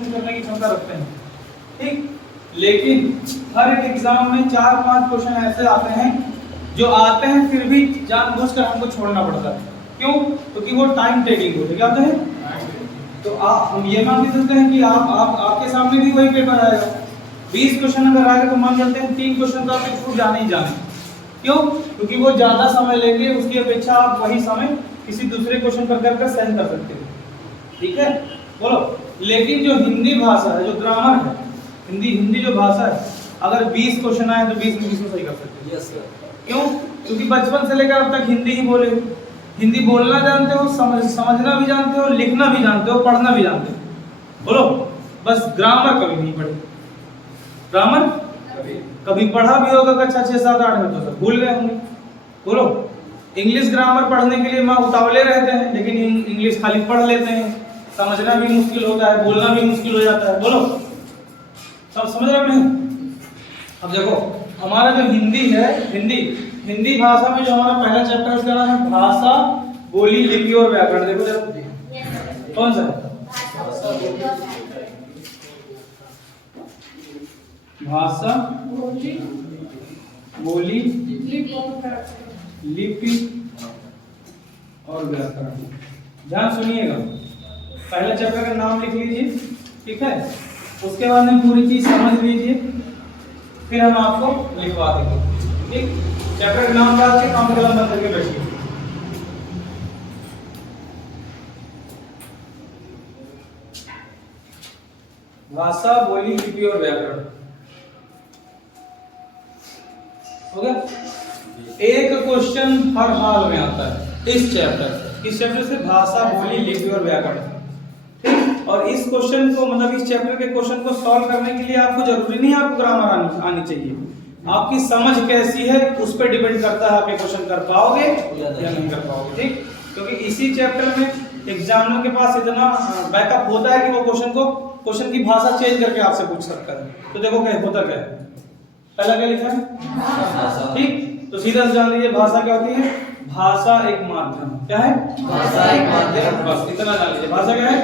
Question करने की क्षमता रखते हैं, ठीक। लेकिन हर एक एग्जाम में 4-5 क्वेश्चन ऐसे आते हैं जो आते हैं फिर भी जानबूझकर हमको छोड़ना पड़ता है। क्यों? क्योंकि वो टाइम टेकिंग होते क्या होते हैं। तो आप हम ये मान के चलते हैं कि आपके सामने भी वही पेपर आएगा, 20 क्वेश्चन अगर आएगा तो मान चलते हैं 3 क्वेश्चन तो आपके छूट जाने ही जाने। क्यों? क्योंकि वो ज़्यादा समय लेंगे, उसकी अपेक्षा आप वही समय किसी दूसरे क्वेश्चन पर कर सहन कर सकते हो, ठीक है। बोलो। लेकिन जो हिंदी भाषा है, जो ग्रामर है, हिंदी जो भाषा है, अगर 20 क्वेश्चन आए तो 20 में 20 में सही कर सकते हो। Yes sir. क्यों? क्योंकि बचपन से लेकर अब तक हिंदी ही बोले, हिंदी बोलना जानते हो, समझना भी जानते हो, लिखना भी जानते हो, पढ़ना भी जानते हो। बोलो। बस ग्रामर कभी नहीं पढ़े। ग्रामर कभी पढ़ा भी होगा कक्षा 6, 7, 8 में तो सब भूल गए होंगे। बोलो। इंग्लिश ग्रामर पढ़ने के लिए माँ उतावले रहते हैं, लेकिन इंग्लिश खाली पढ़ लेते हैं, समझना भी मुश्किल होता है, बोलना भी मुश्किल हो जाता है। बोलो। सब समझ रहे हो नहीं? अब देखो, हमारा जो हिंदी है, हिंदी भाषा में जो हमारा पहला चैप्टर है उसका नाम है भाषा, बोली, लिपि और व्याकरण। देखो जरा कौन सा है? भाषा, बोली, लिपि और व्याकरण। ध्यान सुनिएगा, पहले चैप्टर का नाम लिख लीजिए, ठीक है। उसके बाद में पूरी चीज समझ लीजिए, फिर हम आपको लिखवा देंगे, ठीक। चैप्टर का नाम डाल के काम कलम बंद करके बैठिए। भाषा, बोली, लिपि और व्याकरण हो गया। एक क्वेश्चन हर हाल में आता है इस चैप्टर से, भाषा, बोली, लिपि और व्याकरण, ठीक। और इस क्वेश्चन को, मतलब इस चैप्टर के क्वेश्चन को सॉल्व करने के लिए आपको जरूरी नहीं है आपको ग्रामर आनी चाहिए, आपकी समझ कैसी है उस पर डिपेंड करता है आप ये क्वेश्चन कर पाओगे या नहीं कर पाओगे, ठीक। क्योंकि इसी चैप्टर में एग्जामिनर के पास इतना बैकअप होता है कि वो क्वेश्चन की भाषा चेंज करके आपसे पूछ सकता है। तो देखो क्या होता क्या है, पहला क्या लिखा है, ठीक। तो सीधा से जान लीजिए भाषा क्या होती है। भाषा एक माध्यम, क्या है? भाषा एक माध्यम। बस इतना जान लीजिए, भाषा क्या है?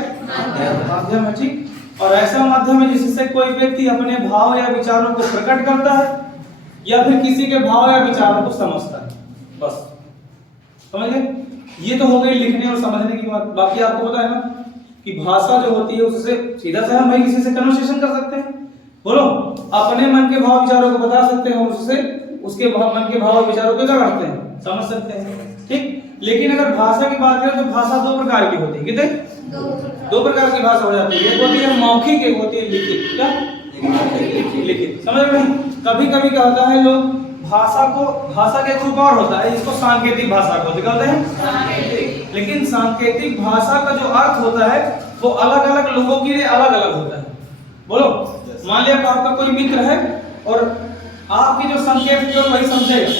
माध्यम है, ठीक। और ऐसा माध्यम है जिससे कोई व्यक्ति अपने भाव या विचारों को प्रकट करता है या फिर किसी के भाव या विचारों को समझता है। बस समझ गए? ये तो हो गई लिखने और समझने की बात। बाकी आपको पता है ना कि भाषा जो होती है उससे सीधा से हम भाई किसी से कन्वर्सेशन कर सकते हैं। बोलो। अपने मन के भाव विचारों को बता सकते हैं, उससे उसके मन के भाव विचारों को क्या करते हैं, समझ सकते हैं, ठीक। लेकिन अगर भाषा की बात करें तो भाषा 2 प्रकार की होती है। कितने? 2 प्रकार की भाषा हो जाती है। एक होती है मौखिक, एक होती है लिखित। क्या? लिखित। समझ रहे हैं? कभी कभी क्या होता है, लोग भाषा के रूप और होता है, इसको सांकेतिक भाषा को कहते हैं। लेकिन सांकेतिक भाषा का जो अर्थ होता है वो अलग अलग लोगों के लिए अलग अलग होता है। बोलो। मान लिया आपका कोई मित्र है और आपकी जो संकेत है वही समझेगा,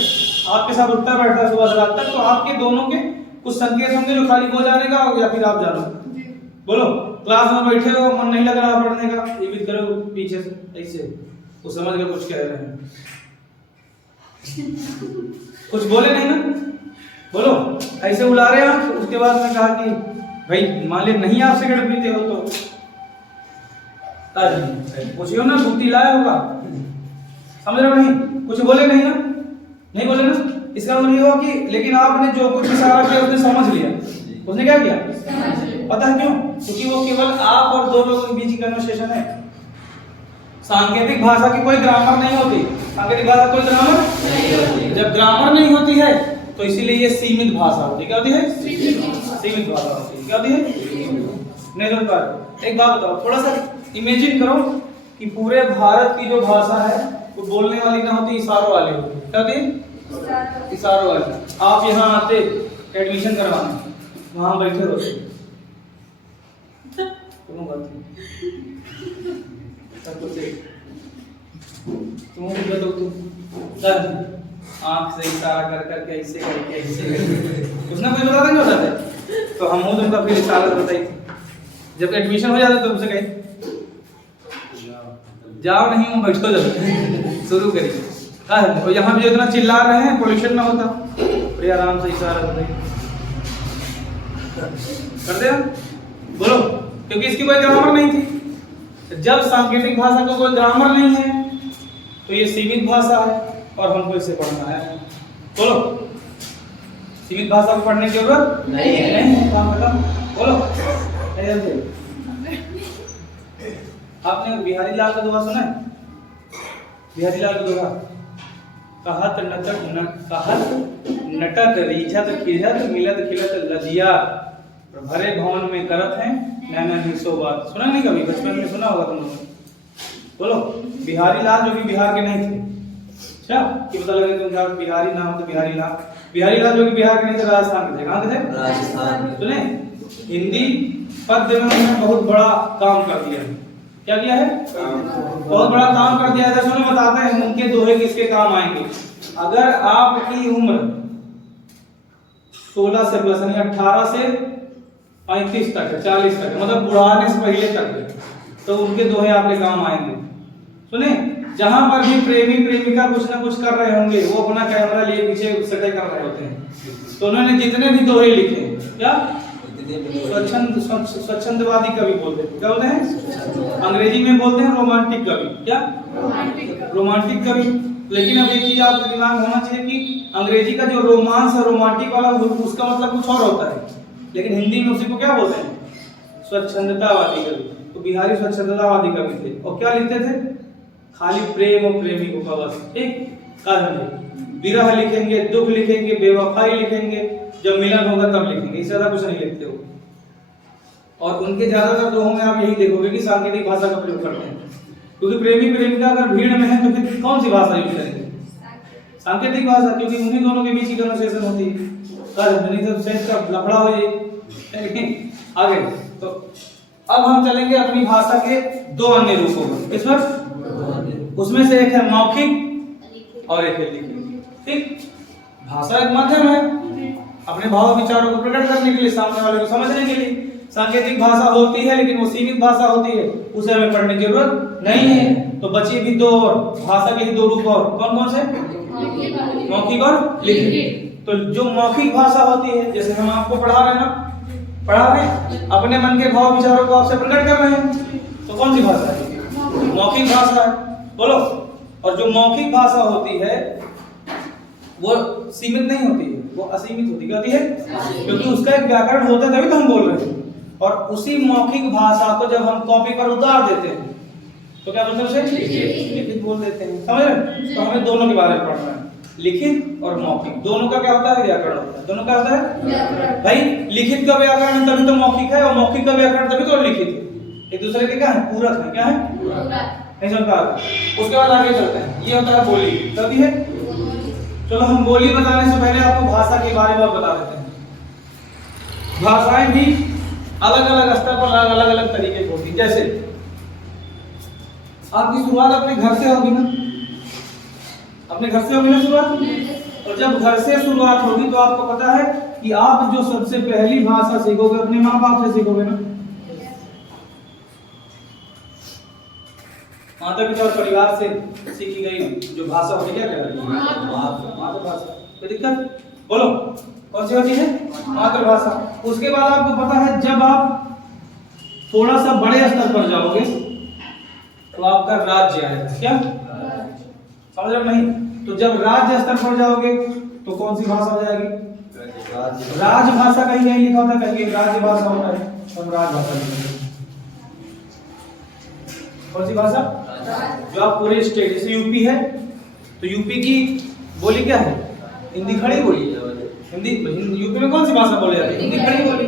आपके साथ उठता बैठता है सुबह से रात तक, तो आपके दोनों के कुछ संकेत होंगे जो खाली वो जानेगा या फिर आप जानो। बोलो। क्लास में बैठे हो, मन नहीं लग रहा पढ़ने का, ये भी करो पीछे से ऐसे, वो समझ गए कुछ कह रहे हैं, कुछ बोले नहीं ना। बोलो। ऐसे उला रहे हैं। उसके बाद में कहा कि भाई मान लिया नहीं आप सिगरेट पीते हो तो पूछियो ना, बुद्धि लाया होगा, समझ रहे हो नहीं? कुछ बोले नहीं ना, नहीं बोले ना। इसका मतलब ये हुआ कि लेकिन आपने जो कुछ इशारा किया उसने समझ लिया। उसने क्या किया? पता है क्यों? क्योंकि वो केवल आप और 2 लोगों के बीच की कन्वर्सेशन है। सांकेतिक भाषा की कोई ग्रामर नहीं होती। सांकेतिक भाषा कोई ग्रामर नहीं होती। जब ग्रामर नहीं होती है तो इसीलिए ये सीमित भाषा होती है। क्या होती है? सीमित भाषा होती है। क्या होती है? नहीं समझ पा रहे? एक बात बताओ, थोड़ा सा इमेजिन करो कि पूरे भारत की जो भाषा है वो बोलने वाली ना होती, इशारों वाली होती। क्या होती? इशारों वाली। आप यहाँ आते एडमिशन करवाने, वहां बैठे होते, आंख से इशारा कर करके ऐसे करके ऐसे करके कुछ ना कुछ बता देंगे बताते। तो हम तुमका फिर इशारा बताई। जब एडमिशन हो जाता तो तुमसे कहे जाओ नहीं वो बैठो, जब शुरू करिए। और यहाँ भी इतना चिल्ला रहे हैं, पोल्यूशन ना होता, बड़े आराम से इशारा बताइए कर दे। बोलो। क्योंकि इसकी कोई ग्रामर नहीं थी। जब सांकेतिक भाषा का कोई ग्रामर नहीं है तो ये सीमित भाषा है और हमको इसे पढ़ना है। बोलो, सीमित भाषा को पढ़ने की जरूरत नहीं है। काम खत्म। बोलो, आपने बिहारी लाल का दोहा सुना है? बिहारी लाल का दोहा, कहत नटत रीझत खिझत मिलत खिलत लजिया, भरे भवन में करत हैं नैना निसो बात। सुना नहीं कभी? बचपन में सुना होगा तुम लोगों। बोलो, बिहारी लाल जो कि बिहार के नहीं थे। अच्छा, कि पता लगे तुम क्या बिहारी नाम तो बिहारी लाल जो कि बिहार के नहीं थे, राजस्थान के थे। कहाँ के थे? राजस्थान। सुने, हिंदी पद्य में उन्होंने बहुत बड़ा काम कर दिया। क्या किया है? बहुत बड़ा काम कर दिया है। जैसे उन्हें बताते हैं उनके दोहे किसके काम आएंगे। अगर आपकी उम्र 16 से प्लस यानी 18 से 35 तक है, 40 तक है, मतलब बुढ़ाने से पहले तक है, तो उनके दोहे आपके काम आएंगे। सुने, जहां पर भी प्रेमी प्रेमिका कुछ ना कुछ कर रहे होंगे, वो अपना कैमरा लिए पीछे सटे कर रहे होते हैं, तो उन्होंने जितने भी दोहे लिखे क्या स्वच्छंदवादी कवि बोलते हैं। क्या बोलते हैं? अंग्रेजी में बोलते हैं रोमांटिक कवि। क्या? रोमांटिक कवि। लेकिन अब एक चीज आपके दिमाग में होना चाहिए कि अंग्रेजी का जो रोमांस है, रोमांटिक वाला, उसका मतलब कुछ और होता है, लेकिन हिंदी में उसी को क्या बोलते हैं? स्वच्छंदतावादी कवि। तो बिहारी स्वच्छंदतावादी कवि थे और क्या लिखते थे? खाली प्रेम और प्रेमिकों का बस। ठीक, विरह लिखेंगे, दुख लिखेंगे, बेवफाई लिखेंगे, जब मिलन होगा तब लिखेंगे, इससे ज्यादा कुछ नहीं लिखते हो। और उनके ज्यादातर दोहों में आप यही देखोगे कि सांकेतिक भाषा का प्रयोग करते हैं, क्योंकि प्रेमी प्रेमिका अगर भीड़ में है तो फिर कौन सी भाषा यूज करेंगे? सांकेतिक भाषा, क्योंकि उन्हीं दोनों के बीच की कन्वर्सेशन होती है। नहीं तो सेंस का लफड़ा हो जाए। आगे तो अब हम चलेंगे अपनी भाषा के दो अन्य रूपों पर। किस पर? उसमें से एक है मौखिक और एक है लिखित। ठीक, भाषा एक माध्यम है अपने भाव विचारों को प्रकट करने के लिए, सामने वाले को समझने के लिए। सांकेतिक भाषा होती है लेकिन वो सीमित भाषा होती है, उसे हमें पढ़ने की जरूरत नहीं है। तो बची भी दो और भाषा के ही दो रूप, और कौन कौन से? मौखिक और लिखित। तो जो मौखिक भाषा होती है, जैसे हम आपको पढ़ा रहे हैं, अपने मन के भाव विचारों को आपसे प्रकट कर रहे हैं, तो कौन सी भाषा है? मौखिक भाषा है। बोलो, और जो मौखिक भाषा होती है वो सीमित नहीं होती है, वो असीमित होती है, क्योंकि उसका एक व्याकरण होता है, तभी तो हम बोल रहे हैं। और उसी मौखिक भाषा को जब हम कॉपी पर उतार देते हैं तो क्या बोलते हैं? उसे लिखित बोल देते हैं। समझ रहे? तो हमें दोनों के बारे में पढ़ना है, लिखित और मौखिक। दोनों का क्या होता है? व्याकरण होता है। दोनों का होता है भाई, लिखित का व्याकरण है तभी तो मौखिक है, और मौखिक का व्याकरण तभी तो लिखित है। एक दूसरे के क्या है? पूरक है। क्या है? नहीं समझ पा रहे? उसके बाद आगे चलते हैं। ये होता है बोली, तभी है। चलो हम बोली बताने से पहले आपको भाषा के बारे में बता देते हैं। भाषाएं भी अलग अलग स्तर पर अलग अलग तरीके की होती है। जैसे आपकी शुरुआत अपने घर से होगी ना, अपने घर से होगी ना शुरुआत। और जब घर से शुरुआत होगी तो आपको पता है कि आप जो सबसे पहली भाषा सीखोगे अपने माँ बाप से सीखोगे ना। माता पिता और परिवार से सीखी गई जो भाषा होती है, क्या कहलाती है? मातृभाषा। कोई दिक्कत? बोलो, कौन सी होती है? मातृभाषा। उसके बाद आपको पता है जब आप थोड़ा सा बड़े स्तर पर जाओगे तो आपका राज्य आएगा। क्या समझ रहे? नहीं तो जब राज्य स्तर पर जाओगे तो कौन सी भाषा हो जाएगी? राजभाषा। कहीं नहीं लिखा होता, कहीं राज्य भाषा होता है, तो हम राजभाषा लिखेंगे। कौन सी भाषा? जो आप पूरे स्टेट, जैसे यूपी है तो यूपी की बोली क्या है? हिंदी खड़ी बोली। हिंदी यूपी में कौन सी भाषा बोली जाती है? हिंदी खड़ी बोली।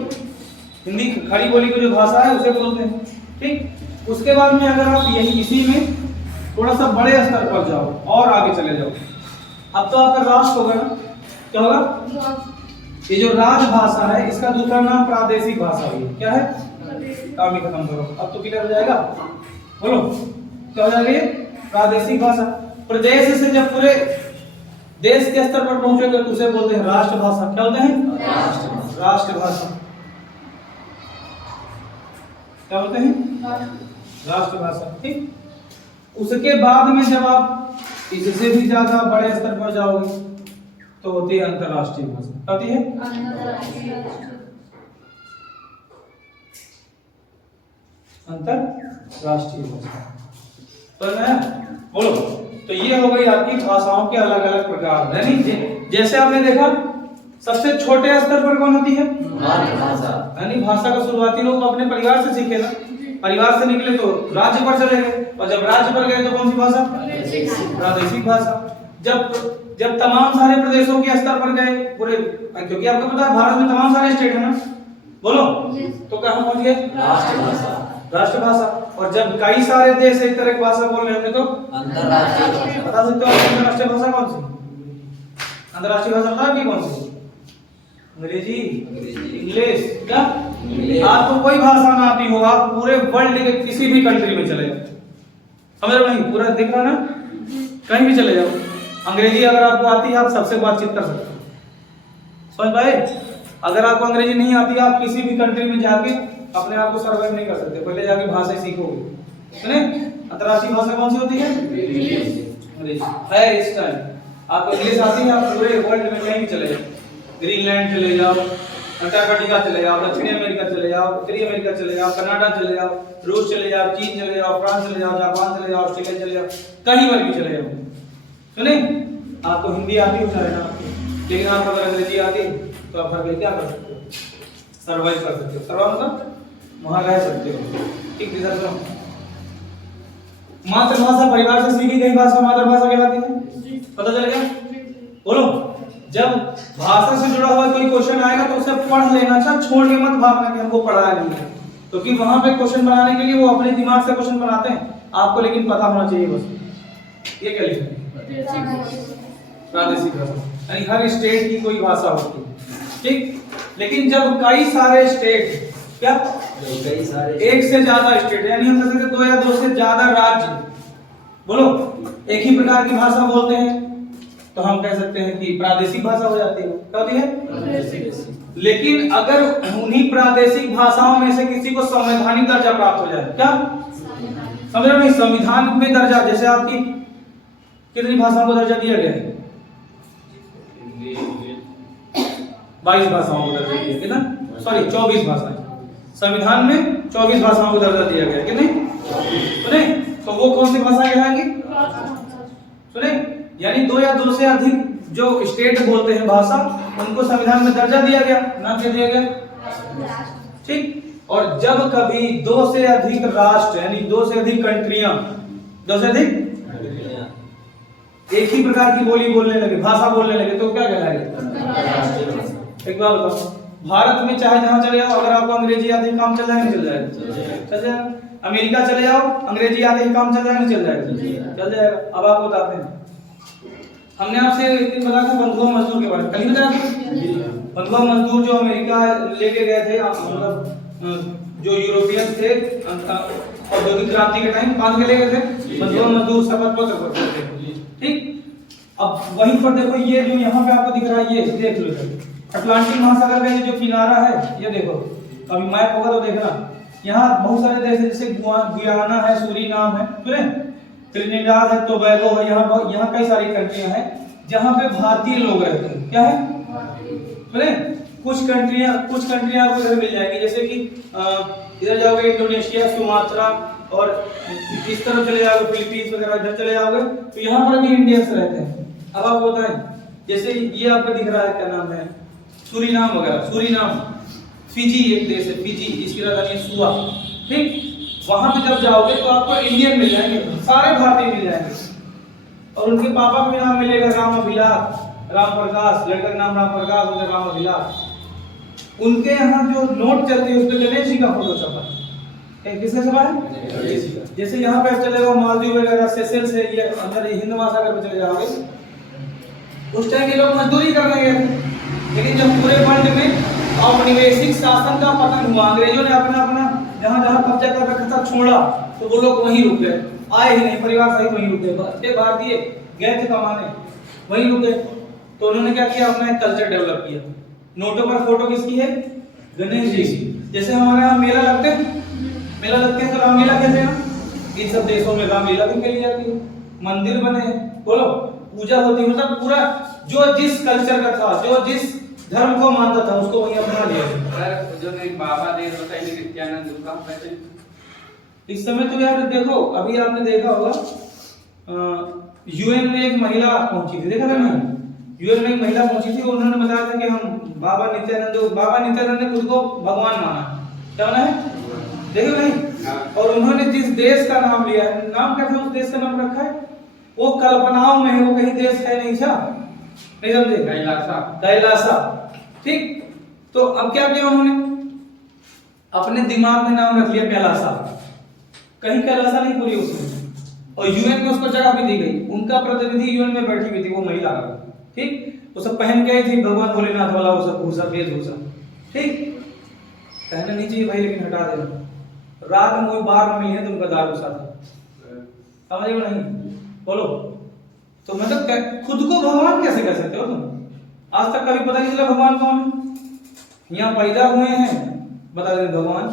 हिंदी खड़ी बोली की जो भाषा है उसे बोलते हैं। ठीक, उसके बाद में अगर आप यही इसी में थोड़ा सा बड़े स्तर पर जाओ और आगे चले जाओ, अब तो आपका राष्ट्र होगा ना। क्या होगा? ये जो राजभाषा है इसका दूसरा नाम प्रादेशिक भाषा हुई। क्या है? काम ही खत्म करो, अब तो क्लियर हो जाएगा। बोलो, क्या हो जाएगा? ये प्रादेशिक भाषा। प्रदेश से जब पूरे देश के स्तर पर पहुंचेंगे तो उसे बोलते हैं राष्ट्रभाषा। क्या बोलते हैं? राष्ट्रभाषा। क्या बोलते हैं? राष्ट्रभाषा। ठीक, उसके बाद में जब आप इससे भी ज्यादा बड़े स्तर पर जाओगे तो होती है अंतरराष्ट्रीय भाषा। क्या होती है? अंतरराष्ट्रीय। राष्ट्रीय भाषा। तो है बोलो, तो ये हो गई आपकी भाषाओं के अलग अलग प्रकार। यानी जैसे आपने देखा सबसे छोटे स्तर पर कौन होती है? मातृभाषा। यानी भाषा का शुरुआती लोग अपने परिवार से सीखे ना, परिवार से निकले तो राज्य पर चले गए, और जब राज्य पर गए तो कौन सी भाषा? प्रादेशिक भाषा। जब तमाम सारे प्रदेशों के स्तर पर गए पूरे, क्योंकि आपको पता है भारत में तमाम सारे स्टेट है ना, बोलो तो कहां पहुंच गए? राष्ट्रभाषा। राष्ट्रभाषा। और जब कई सारे देश एक तरह की भाषा बोल रहे होंगे तो अंतरराष्ट्रीय। बता सकते हो अंतरराष्ट्रीय भाषा कौन सी? अंतरराष्ट्रीय भाषा पता है कौन सी? अंग्रेजी, इंग्लिश। क्या आपको कोई भाषा ना आती हो, आप पूरे वर्ल्ड के किसी भी कंट्री में चले जाओ, समझ रहे हो? नहीं पूरा दिख रहा ना, कहीं भी चले जाओ, अंग्रेजी अगर आपको आती है आप सबसे बातचीत कर सकते हो, समझ पाए? अगर आपको अंग्रेजी नहीं आती आप किसी भी कंट्री में जाके अपने आप को सर्वाइव नहीं कर सकते, पहले जाके भाषा सीखोगे। सुने, अंतरराष्ट्रीय भाषा कौन सी होती है? इंग्लिश है। इस टाइम आपको इंग्लिश आती है, आप पूरे वर्ल्ड में कहीं भी चले जाओ, ग्रीनलैंड चले जाओ, अंटार्कटिका चले जाओ, दक्षिणी अमेरिका चले जाओ, उत्तरी अमेरिका चले जाओ, कनाडा चले जाओ, रूस चले जाओ, चीन चले जाओ, फ्रांस चले जाओ, जापान चले जाओ, ऑस्ट्रेलिया चले जाओ, कहीं पर भी चले जाओ। सुने, आपको हिंदी आती हो चाहे ना आती, लेकिन आपको अगर अंग्रेजी आती तो आप हर क्या कर सकते हो? सर्वाइव कर सकते हो। सर्वाइव मतलब वहां रह सकते हो। ठीक है। मातृभाषा परिवार से सीखी गई भाषा मातृभाषा कहलाती है, पता चलेगा? बोलो, जब भाषा से जुड़ा हुआ कोई क्वेश्चन आएगा तो उसे पढ़ लेना, अच्छा छोड़ के मत भागना कि हमको पढ़ा नहीं है, क्योंकि वहां पे क्वेश्चन बनाने के लिए वो अपने दिमाग से क्वेश्चन बनाते हैं, आपको लेकिन पता होना चाहिए बस। ये क्या लिखा है? प्रादेशिक भाषा, यानी हर स्टेट की कोई भाषा होती है। ठीक, लेकिन जब कई सारे स्टेट, क्या कई सारे, एक से ज्यादा स्टेट, यानी हम कह सकते हैं 2 या 2 से ज्यादा राज्य, बोलो एक ही प्रकार की भाषा बोलते हैं तो हम कह सकते हैं कि प्रादेशिक भाषा हो जाती है। क्या होती है? लेकिन अगर उन्हीं प्रादेशिक भाषाओं में से किसी को संवैधानिक दर्जा प्राप्त हो जाए, क्या समझ रहे हो? संविधान में दर्जा, जैसे आपकी कितनी भाषाओं को दर्जा दिया गया है? 22 भाषाओं को दर्जा दिया गया ना, सॉरी 24 भाषाएं। संविधान में 24 भाषाओं को दर्जा दिया गया, कितने? सुने, तो वो कौन सी भाषा कहलाएंगी? सुने, यानी 2 या 2 से अधिक जो स्टेट बोलते हैं भाषा, उनको संविधान में दर्जा दिया गया, नाम क्या दिया गया? ठीक। और जब कभी 2 से अधिक राष्ट्र, यानी 2 से अधिक कंट्रियां, 2 से अधिक एक ही प्रकार की बोली बोलने लगे, भाषा बोलने लगे, तो क्या कहलाएगा? एक बात बताओ, भारत में चाहे जहां चले जाओ, अगर आपको अंग्रेजी आती है काम चल जाएगा? नहीं चल जाएगा? चल जाएगा। अमेरिका चले जाओ, अंग्रेजी आती है काम चल जाएगा? नहीं चल जाएगा? चल जाएगा। अब आपको बताते हैं, हमने आपसे एक दिन बताया था बंधुआ मजदूर के बारे में, कल बताया था बंधुआ मजदूर जो अमेरिका लेके गए थे, मतलब जो यूरोपियन थे औद्योगिक क्रांति के टाइम बांध के ले गए थे, बंधुआ मजदूर शपथ पत्र करते थे। ठीक, अब वहीं पर देखो, ये जो यहाँ पे आपको दिख रहा है, ये देख लो, अटलांटिक महासागर का ये जो किनारा है, ये देखो, कभी मैप होगा तो देखना, यहाँ बहुत सारे देश हैं, जैसे गुयाना है, सूरीनाम है, सुने, त्रिनिदाद है, टोबैगो है, यहाँ कई सारी कंट्रियां हैं जहाँ पे भारतीय लोग रहते हैं। क्या है? सुने, कुछ कंट्रियां आपको इधर मिल जाएंगी, जैसे कि इधर जाओगे इंडोनेशिया, सुमात्रा, और इस तरफ चले जाओगे फिलीपींस वगैरह, इधर चले जाओगे तो यहाँ पर भी इंडियंस रहते हैं। अब आपको बताएं, जैसे ये आपको दिख रहा है, क्या नाम है, सूरीनाम वगैरह, सूरीनाम, फिजी एक देश है, फिजी, इसकी राजधानी सुआ। ठीक, वहां पे जब जाओगे तो आपको इंडियन मिल जाएंगे, सारे भारतीय मिल जाएंगे, और उनके पापा का भी नाम मिलेगा राम अभिलाष, राम प्रकाश, लड़का का नाम राम प्रकाश, उनका राम अभिलाष। उनके यहाँ जो नोट चलते हैं उसपे गणेश जी का फोटो छपा है। किसने छपा है? जैसे यहाँ पे चले जाओ मालदीव वगैरह, सेशेल्स है, ये अंदर हिंद महासागर में चले जाओगे, उस टाइम ये लोग मजदूरी करने गए थे, लेकिन जब पूरे वर्ल्ड में औपनिवेशिक शासन का पतन हुआ, अंग्रेजों ने अपना जहां जहां कब्जा कर रखा था छोड़ा, तो वो लोग वहीं रुक गए, आए ही नहीं, परिवार सहित वहीं रुक गए। भारतीय गए थे कमाने, वहीं रुक गए, तो उन्होंने क्या किया, अपना एक कल्चर डेवलप किया। नोटों पर फोटो किसकी है? गणेश जी की। जैसे हमारे यहाँ मेला लगते हैं तो रामलीला कहते हैं, इन सब देशों में रामलीला भी खेली जाती है, मंदिर बने, बोलो पूजा होती है, मतलब पूरा जो जिस कल्चर का था, जो जिस धर्म को मानता था उसको वही अपना लिया। सर जो एक बाबा देश होता है नित्यानंद, उसका पैसे इस समय तो यार देखो, अभी आपने देखा होगा यूएन में एक महिला पहुंची थी, देखा था ना? यूएन में एक महिला पहुंची थी, उन्होंने बताया था कि हम बाबा नित्यानंद ने खुद को भगवान माना। क्या माना है? देखो नहीं। और उन्होंने जिस देश का नाम लिया है, नाम क्या था उस देश का नाम रखा है? वो कल्पनाओं में है, वो कहीं देश है नहीं था, नहीं समझे? कैलासा। ठीक। तो अब क्या किया उन्होंने? अपने दिमाग में नाम रख लिया कैलासा। कहीं कैलासा नहीं पूरी उसमें, और यूएन में उसको जगह भी दी गई। उनका प्रतिनिधि यूएन में बैठी हुई थी, वो महिला। ठीक। वो सब पहन गई थी भगवान भोलेनाथ वाला वो सब भूसा वेशभूषा। ठीक। पहनना नहीं चाहिए भाई, लेकिन हटा देना। रात में वही बार में मिली है तो उनका दारू साथ समझ में नहीं? बोलो। तो मतलब खुद को भगवान कैसे कर सकते हो तुम? आज तक कभी पता नहीं चला भगवान कौन है? यहाँ पैदा हुए हैं, बता दें भगवान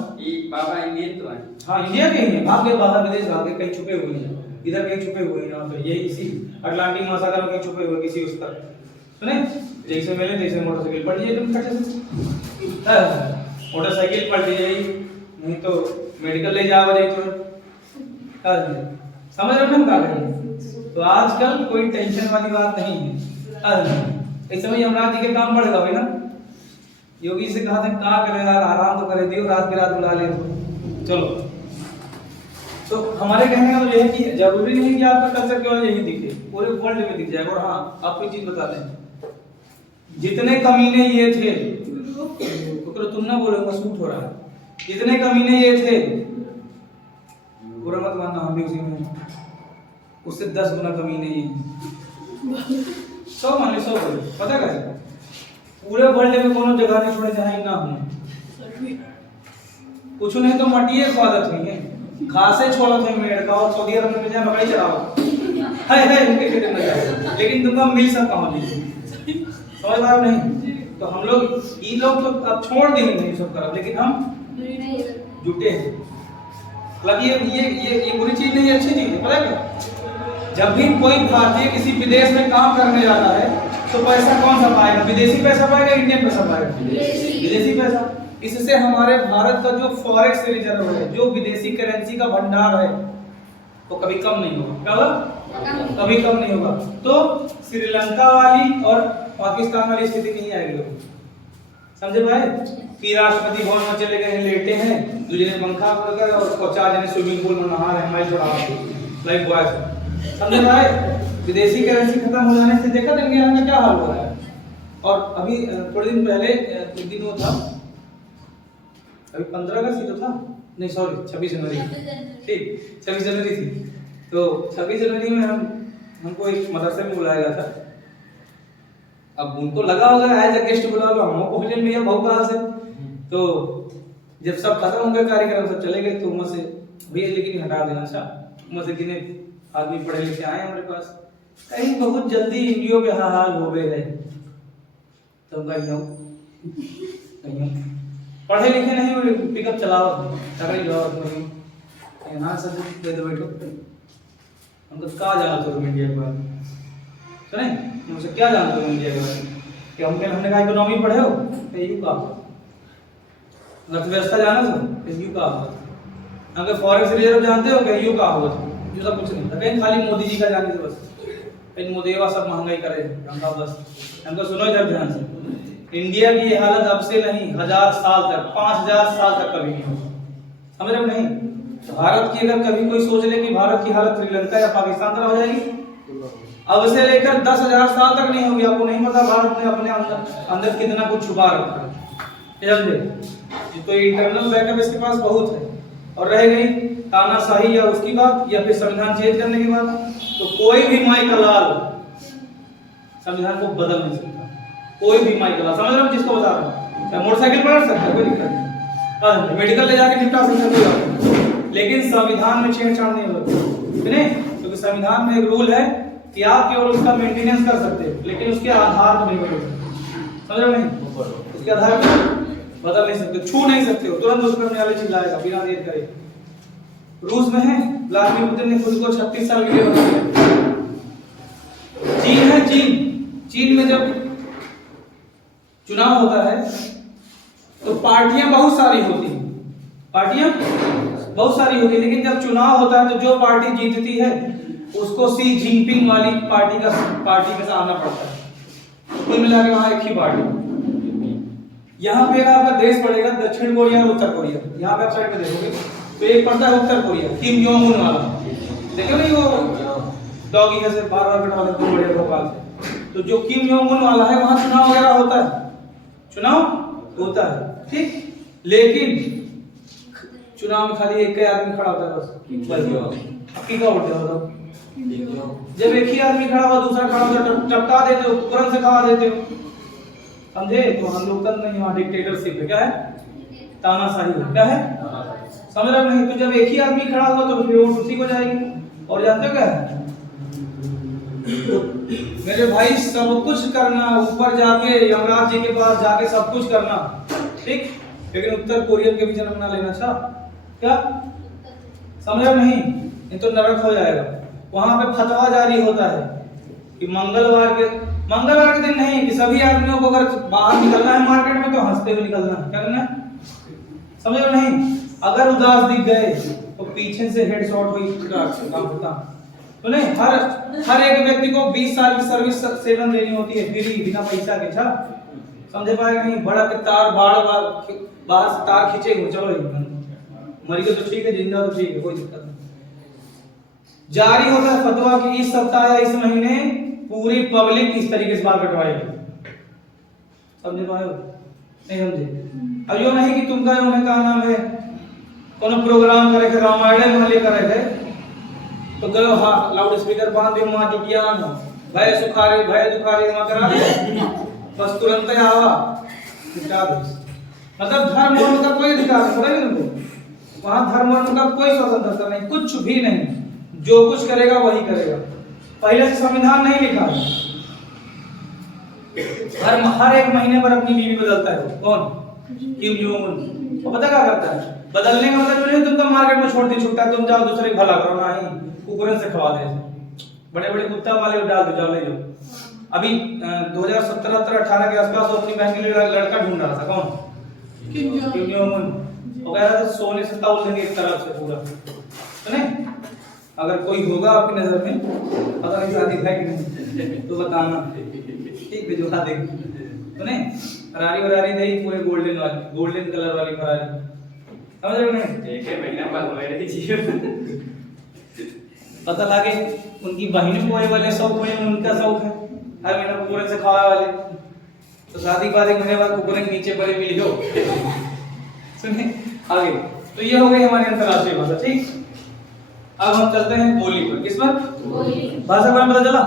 बाबा इंडियन तो है। हाँ, इंडिया के ही हैं, भाग गए बाहर विदेश, भाग गए, कहीं छुपे हुए हैं, इधर कहीं छुपे हुए हैं, यहाँ पे यही इसी अटलांटिक महासागर में कहीं छुपे हुए किसी उस पर। सुने? जैसे मिले तैसे मोटरसाइकिल पलट जाए, तुम फटे से मोटरसाइकिल पलट जाए, नहीं तो मेडिकल ले जाओ जाए तो समझ रहे हो क्या करें? तो आजकल कोई टेंशन वाली बात नहीं है। इस समय यमराज जी के काम बढ़ गए ना। योगी से कहा था क्या करेगा, आराम तो करे, दियो रात की रात बुला ले तो चलो। तो हमारे कहने का तो यह है कि जरूरी नहीं कि आपका कल्चर केवल यही दिखे, पूरे वर्ल्ड में दिख जाएगा। और हाँ, आपको एक चीज बता दें, जितने कमीने ये थे, तो तुम ना बोलोगे सूट हो रहा है, जितने कमीने ये थे, बुरा मत मानना, हम भी उसी में, उससे 10 गुना कमीने ये 100 मान लो, 100 बोले, पता कैसे? पूरे वर्ल्ड में कोनो जगह नहीं छोड़े जहाँ ना हो, कुछ नहीं तो मटिए स्वागत हुई है, घासे छोड़ा था मेड़ का, और सऊदी अरब में जहाँ बकरी चराओ है उनके खेत में जाए, लेकिन तुमको मिल सकता हूँ समझ पाओ नहीं? तो हम लोग ये लोग तो अब छोड़ देंगे सब करब, लेकिन हम जुटे हैं। मतलब ये बुरी चीज नहीं है, अच्छी चीज है। पता है जब भी कोई भारतीय किसी विदेश में काम करने जाता है तो पैसा कौन सा पाएगा? विदेशी पैसा पाएगा, इंडियन पैसा पाएगा? विदेशी पैसा। इससे हमारे भारत का जो फॉरेक्स रिजर्व है, जो विदेशी करेंसी का भंडार है, वो कभी कम नहीं होगा। क्या होगा? कभी कम नहीं होगा। तो श्रीलंका वाली और पाकिस्तान वाली स्थिति नहीं आएगी। समझे भाई? कि राष्ट्रपति भवन में चले गए, लेटे हैं, दूसरे ने पंखा लगा और 4 जने स्विमिंग पूल में नहा रहे हैं, मैं छोड़ा लाइफ बॉय। समझे भाई? विदेशी करेंसी खत्म हो जाने से देखा दुनिया में क्या हाल हो रहा है। और अभी थोड़े दिन पहले एक दिन वो था, अभी 15 अगस्त ही तो था, नहीं सॉरी 26 जनवरी, ठीक 26 जनवरी थी। तो 26 जनवरी में हमको एक मदरसे में बुलाया गया था। अब उनको लगा होगा एज अ गेस्ट बुला लो, हमको भी नहीं है बहुत से। तो जब सब खत्म हो गए कार्यक्रम, सब चले गए, तो वहां से भैया लेकिन हटा देना अच्छा, वहां से कितने आदमी पढ़े लिखे आए हमारे पास, कहीं बहुत जल्दी इंडियो के हाल हो गए, तो कहीं पढ़े लिखे नहीं हुए, पिकअप चलाओ यहाँ सब दे दो बैठो, हमको क्या जाना तो इंडिया के बारे में, सुने मुझसे क्या जानते हो इंडिया के बारे में? कि हमने कहा इकोनॉमी पढ़े हो, यू का अर्थव्यवस्था जाना तो यू का अगर फॉरेक्स रिजर्व जानते हो क्या? यू का होगा, जो सब कुछ नहीं था, कहीं खाली मोदी जी का जाने से बस, कहीं मोदी का सब महंगाई करे हमका बस। हमको सुनो इधर ध्यान से, इंडिया की हालत अब से नहीं 1000 साल तक, 5000 साल तक कभी नहीं होगी। समझ रहे नहीं? भारत की अगर कभी कोई सोच ले कि भारत की हालत श्रीलंका या पाकिस्तान तरह हो जाएगी, अब से लेकर 10,000 साल तक नहीं होगी। आपको नहीं पता भारत ने अपने अंदर कितना कुछ छुपा रखा है, तो इंटरनल बैकअप इसके पास बहुत है। और रह गई तानाशाही या उसकी बात, या फिर संविधान चेंज करने की बात, तो कोई भी माई का लाल संविधान को बदल नहीं सकता, कोई भी माई का लाल। समझ रहे हो जिसको बता रहा हूँ? मोटरसाइकिल पलट सकता है, कोई दिक्कत नहीं, मेडिकल ले जाके निपटा सकता है, लेकिन संविधान में छेड़छाड़ नहीं हो सकती, क्योंकि संविधान में एक रूल है कि आप केवल उसका मेंटेनेंस कर सकते हैं, लेकिन उसके आधार को नहीं बदल सकते। समझ रहे नहीं? उसके आधार को बदल नहीं सकते, छू नहीं सकते हो, तुरंत उस पर न्यायालय चिल्लाएगा बिना देर करे। रूस में है व्लादिमीर पुतिन ने खुद को 36 साल वीडियो बना दिया। चीन है, चीन में जब चुनाव होता है तो पार्टियां बहुत सारी होती हैं, पार्टियां बहुत सारी होगी, लेकिन जब चुनाव होता है तो जो पार्टी जीतती है उसको सी जिनपिंग वाली पार्टी में से आना पड़ता है। कुल मिला के वहां एक ही पार्टी। यहाँ पे आपका देश पड़ेगा दक्षिण कोरिया और उत्तर कोरिया। यहाँ पे आप साइड में देखोगे तो एक पड़ता है उत्तर कोरिया, किम जोंग उन वाला, देखो नहीं वो डॉगी है से बार-बार कटवा लेते हैं बड़े भोपाल से। तो जो किम जोंग उन वाला है वहां चुनाव वगैरह होता है, चुनाव होता है, ठीक। लेकिन चुनाव में खाली एक ही आदमी खड़ा होता है बस, आपकी क्या वोट है? जब एक ही आदमी खड़ा हुआ दूसरा खड़ा होता है टपका देते हो, तुरंत से खा देते हो, समझे? तो हम लोग तक नहीं, वहां डिक्टेटरशिप है, क्या है? तानाशाही है, क्या है? समझ रहे नहीं? तो जब एक ही आदमी खड़ा हुआ तो फिर वोट उसी को जाएगी। और जानते हो क्या है मेरे भाई, सब कुछ करना, ऊपर जाके यमराज जी के पास जाके सब कुछ करना, ठीक, लेकिन उत्तर कोरियन के भी जन्म ना लेना। अच्छा क्या समझ रहे नहीं? ये तो नरक हो जाएगा। वहां पे फतवा जारी होता है कि मंगलवार के दिन नहीं, कि सभी आदमियों को अगर बाहर निकलना है मार्केट में तो हंसते हुए निकलना है। क्या करना है? समझ रहे नहीं? अगर उदास दिख गए तो पीछे से हेडशॉट हुई, काम होता तो नहीं। हर एक व्यक्ति को 20 साल की सर्विस सेवन देनी होती है, फ्री, बिना पैसा के। अच्छा समझे पाएगा नहीं? बड़ा के तार बाहर से तार खींचेंगे, चलो मरी गए तो ठीक है, जिंदा तो ठीक है, कोई दिक्कत नहीं। जारी होता है फतवा कि इस सप्ताह या इस महीने पूरी पब्लिक इस तरीके से बाल कटवाएगी। समझे पाए? नहीं समझे? अब यो नहीं कि तुमका जो है, कहा नाम है, कोनो प्रोग्राम करे के रामायण में लेकर रहे थे तो गयो, हाँ लाउड स्पीकर बांध दे, मां जुटिया ना भय सुखारे भय दुखारे वहां करा दे, बस तुरंत ही आवा निपटा दे। मतलब धर्म वर्म का कोई अधिकार नहीं पड़ेगा तुमको वहां, धर्म वर्म का कोई स्वतंत्रता नहीं, कुछ भी नहीं, जो कुछ करेगा वही करेगा। पहले से संविधान नहीं लिखा है। हर एक महीने पर अपनी बीवी बदलता है। कौन? Kim Jong Un. वो पता क्या करता है? बदलने का मतलब नहीं तुम तो मार्केट में छोड़ दी छुट्टा, तुम जाओ दूसरे का भला करो, नहीं कुकुरन से खवा दे, बड़े बड़े कुत्ता वाले डाल दो, जाओ ले जाओ। अभी 2017-18 के आसपास वो अपनी बहन के लिए लड़का ढूंढ रहा था। कौन? Kim Jong Un. वो कह रहा था सोने से तौल देंगे एक तरफ से पूरा, तो नहीं? अगर कोई होगा आपकी नजर में, पता नहीं शादी है कि नहीं, तो बताना, ठीक है? जो खा देगी तो नहीं, फरारी नहीं, पूरे गोल्डन कलर वाली फरारी, समझ रहे हो? एक महीना बाद हो रही चीज पता लगे उनकी बहन को ये वाले शौक में, उनका शौक है हर महीना कुकुरन से खावा वाले, तो शादी के बाद एक महीने बाद कुकुरन नीचे पड़े मिली हो। सुनिए आगे, तो ये हो गई हमारी अंतरराष्ट्रीय भाषा, ठीक। अब हम चलते हैं बोली पर। किस पर? बोली। भाषा का पता चला,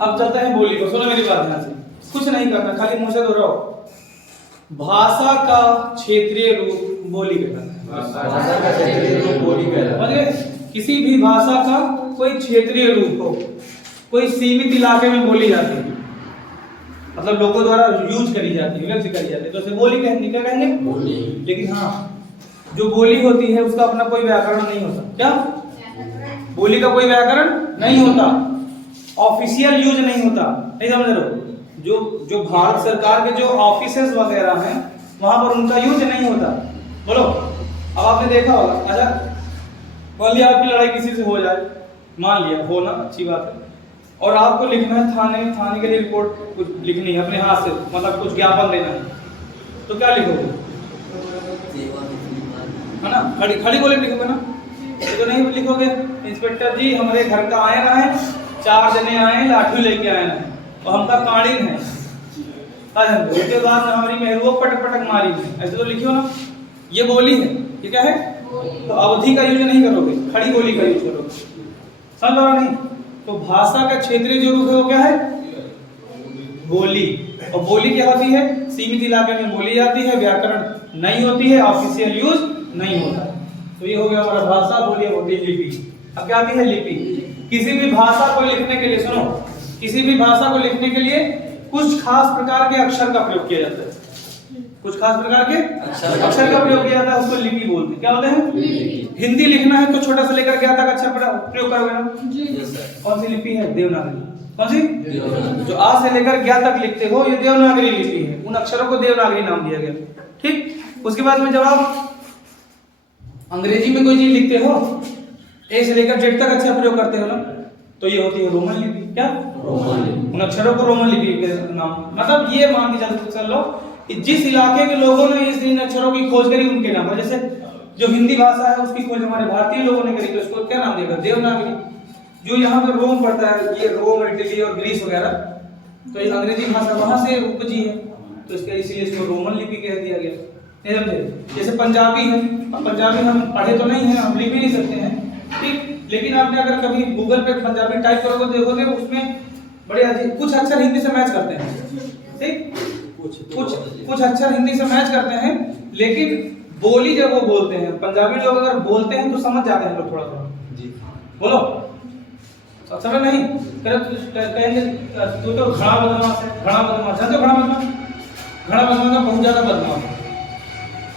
अब चलते हैं बोली पर। सुनो मेरी बात ध्यान से, कुछ नहीं करना, खाली मुंह से दोहराओ। भाषा का क्षेत्रीय रूप बोली कहलाता है। भाषा का क्षेत्रीय रूप बोली कहलाता है। किसी भी भाषा का कोई क्षेत्रीय रूप हो, कोई सीमित इलाके में बोली जाती है, मतलब लोगों द्वारा यूज करी जाती है, व्यक्त करी जाती है, तो उसे बोली कहेंगे। क्या कहेंगे? बोली। लेकिन हाँ, जो बोली होती है उसका अपना कोई व्याकरण नहीं होता। क्या? बोली का कोई व्याकरण नहीं होता, ऑफिशियल यूज नहीं होता। नहीं समझ रहे हो? जो भारत सरकार के जो ऑफिसेस वगैरह हैं वहां पर उनका यूज नहीं होता। बोलो, अब आपने देखा होगा, अच्छा मान लिया आपकी लड़ाई किसी से हो जाए, मान लिया होना अच्छी बात है, और आपको लिखना है थाने के लिए रिपोर्ट कुछ लिखनी है अपने हाथ से, मतलब कुछ ज्ञापन देना है, तो क्या लिखोगे? है ना, खड़ी बोले लिखोगे ना, तो नहीं लिखोगे इंस्पेक्टर जी हमारे घर का आए ना है, 4 जने आए लाठी लेके आए ना, और हमका काड़ीन है, उसके बाद हमारी मेहरुओ पटक मारी है, ऐसे तो लिखियो ना। ये बोली है, ये क्या है? तो अवधि का यूज नहीं करोगे, खड़ी बोली का यूज करोगे। समझ रहा नहीं? तो भाषा का क्षेत्रीय जो रूप है वो क्या है? बोली। और बोली क्या होती है? सीमित इलाके में बोली जाती है, व्याकरण नहीं होती है, ऑफिशियल यूज नहीं होता। तो ये हो गया हमारा भाषा। बोली होती है लिपि। अब क्या आती है? लिपि। किसी भी भाषा को लिखने के लिए, सुनो, किसी भी भाषा को लिखने के लिए कुछ खास प्रकार के अक्षर का प्रयोग किया जाता है, कुछ खास प्रकार के अक्षर का प्रयोग किया जाता है, उसको लिपि बोलते हैं। क्या होते हैं? हिंदी लिखना है तो छोटा से लेकर ज्ञ तक अक्षर प्रयोग करोगे ना? कौन सी लिपि है? देवनागरी। कौन सी? जो आ से लेकर ज्ञ तक लिखते हो ये देवनागरी लिपि है, उन अक्षरों को देवनागरी नाम दिया गया, ठीक। उसके बाद में जब आप अंग्रेजी में कोई चीज लिखते हो, ए से लेकर जेड तक अक्षर प्रयोग करते हो ना, तो ये होती है रोमन लिपि। क्या? रोमन लिपि। उन अक्षरों को रोमन लिपि के नाम, मतलब ये मान के चल लो कि जिस इलाके के लोगों ने इन अक्षरों की खोज करी उनके नाम है। जैसे जो हिंदी भाषा है उसकी खोज हमारे भारतीय लोगों ने करी, तो उसको क्या नाम दिया? देवनागरी। जो यहाँ पर रोम पड़ता है, ये रोम, इटली और ग्रीस वगैरह, तो ये अंग्रेजी भाषा वहां से उपजी है, तो इसके इसीलिए इसको रोमन लिपि कह दिया गया। नहीं समझे? जैसे पंजाबी है, अब पंजाबी हम पढ़े तो नहीं है, हम लिख भी नहीं सकते हैं, ठीक, लेकिन आपने अगर कभी गूगल पे पंजाबी टाइप करोगे देखोगे उसमें बड़े अजीब कुछ अक्षर हिंदी से मैच करते हैं, ठीक, कुछ अक्षर हिंदी से मैच करते हैं, लेकिन बोली जब वो बोलते हैं, पंजाबी लोग अगर बोलते हैं तो समझ जाते हैं लोग थोड़ा थोड़ा जी। बोलो समझ नहीं कहेंगे तू तो घड़ा बदमाश है, घड़ा बदमाश, जानते हो घड़ा बदमाश? घड़ा बदमाश का बहुत ज्यादा बदमाश है।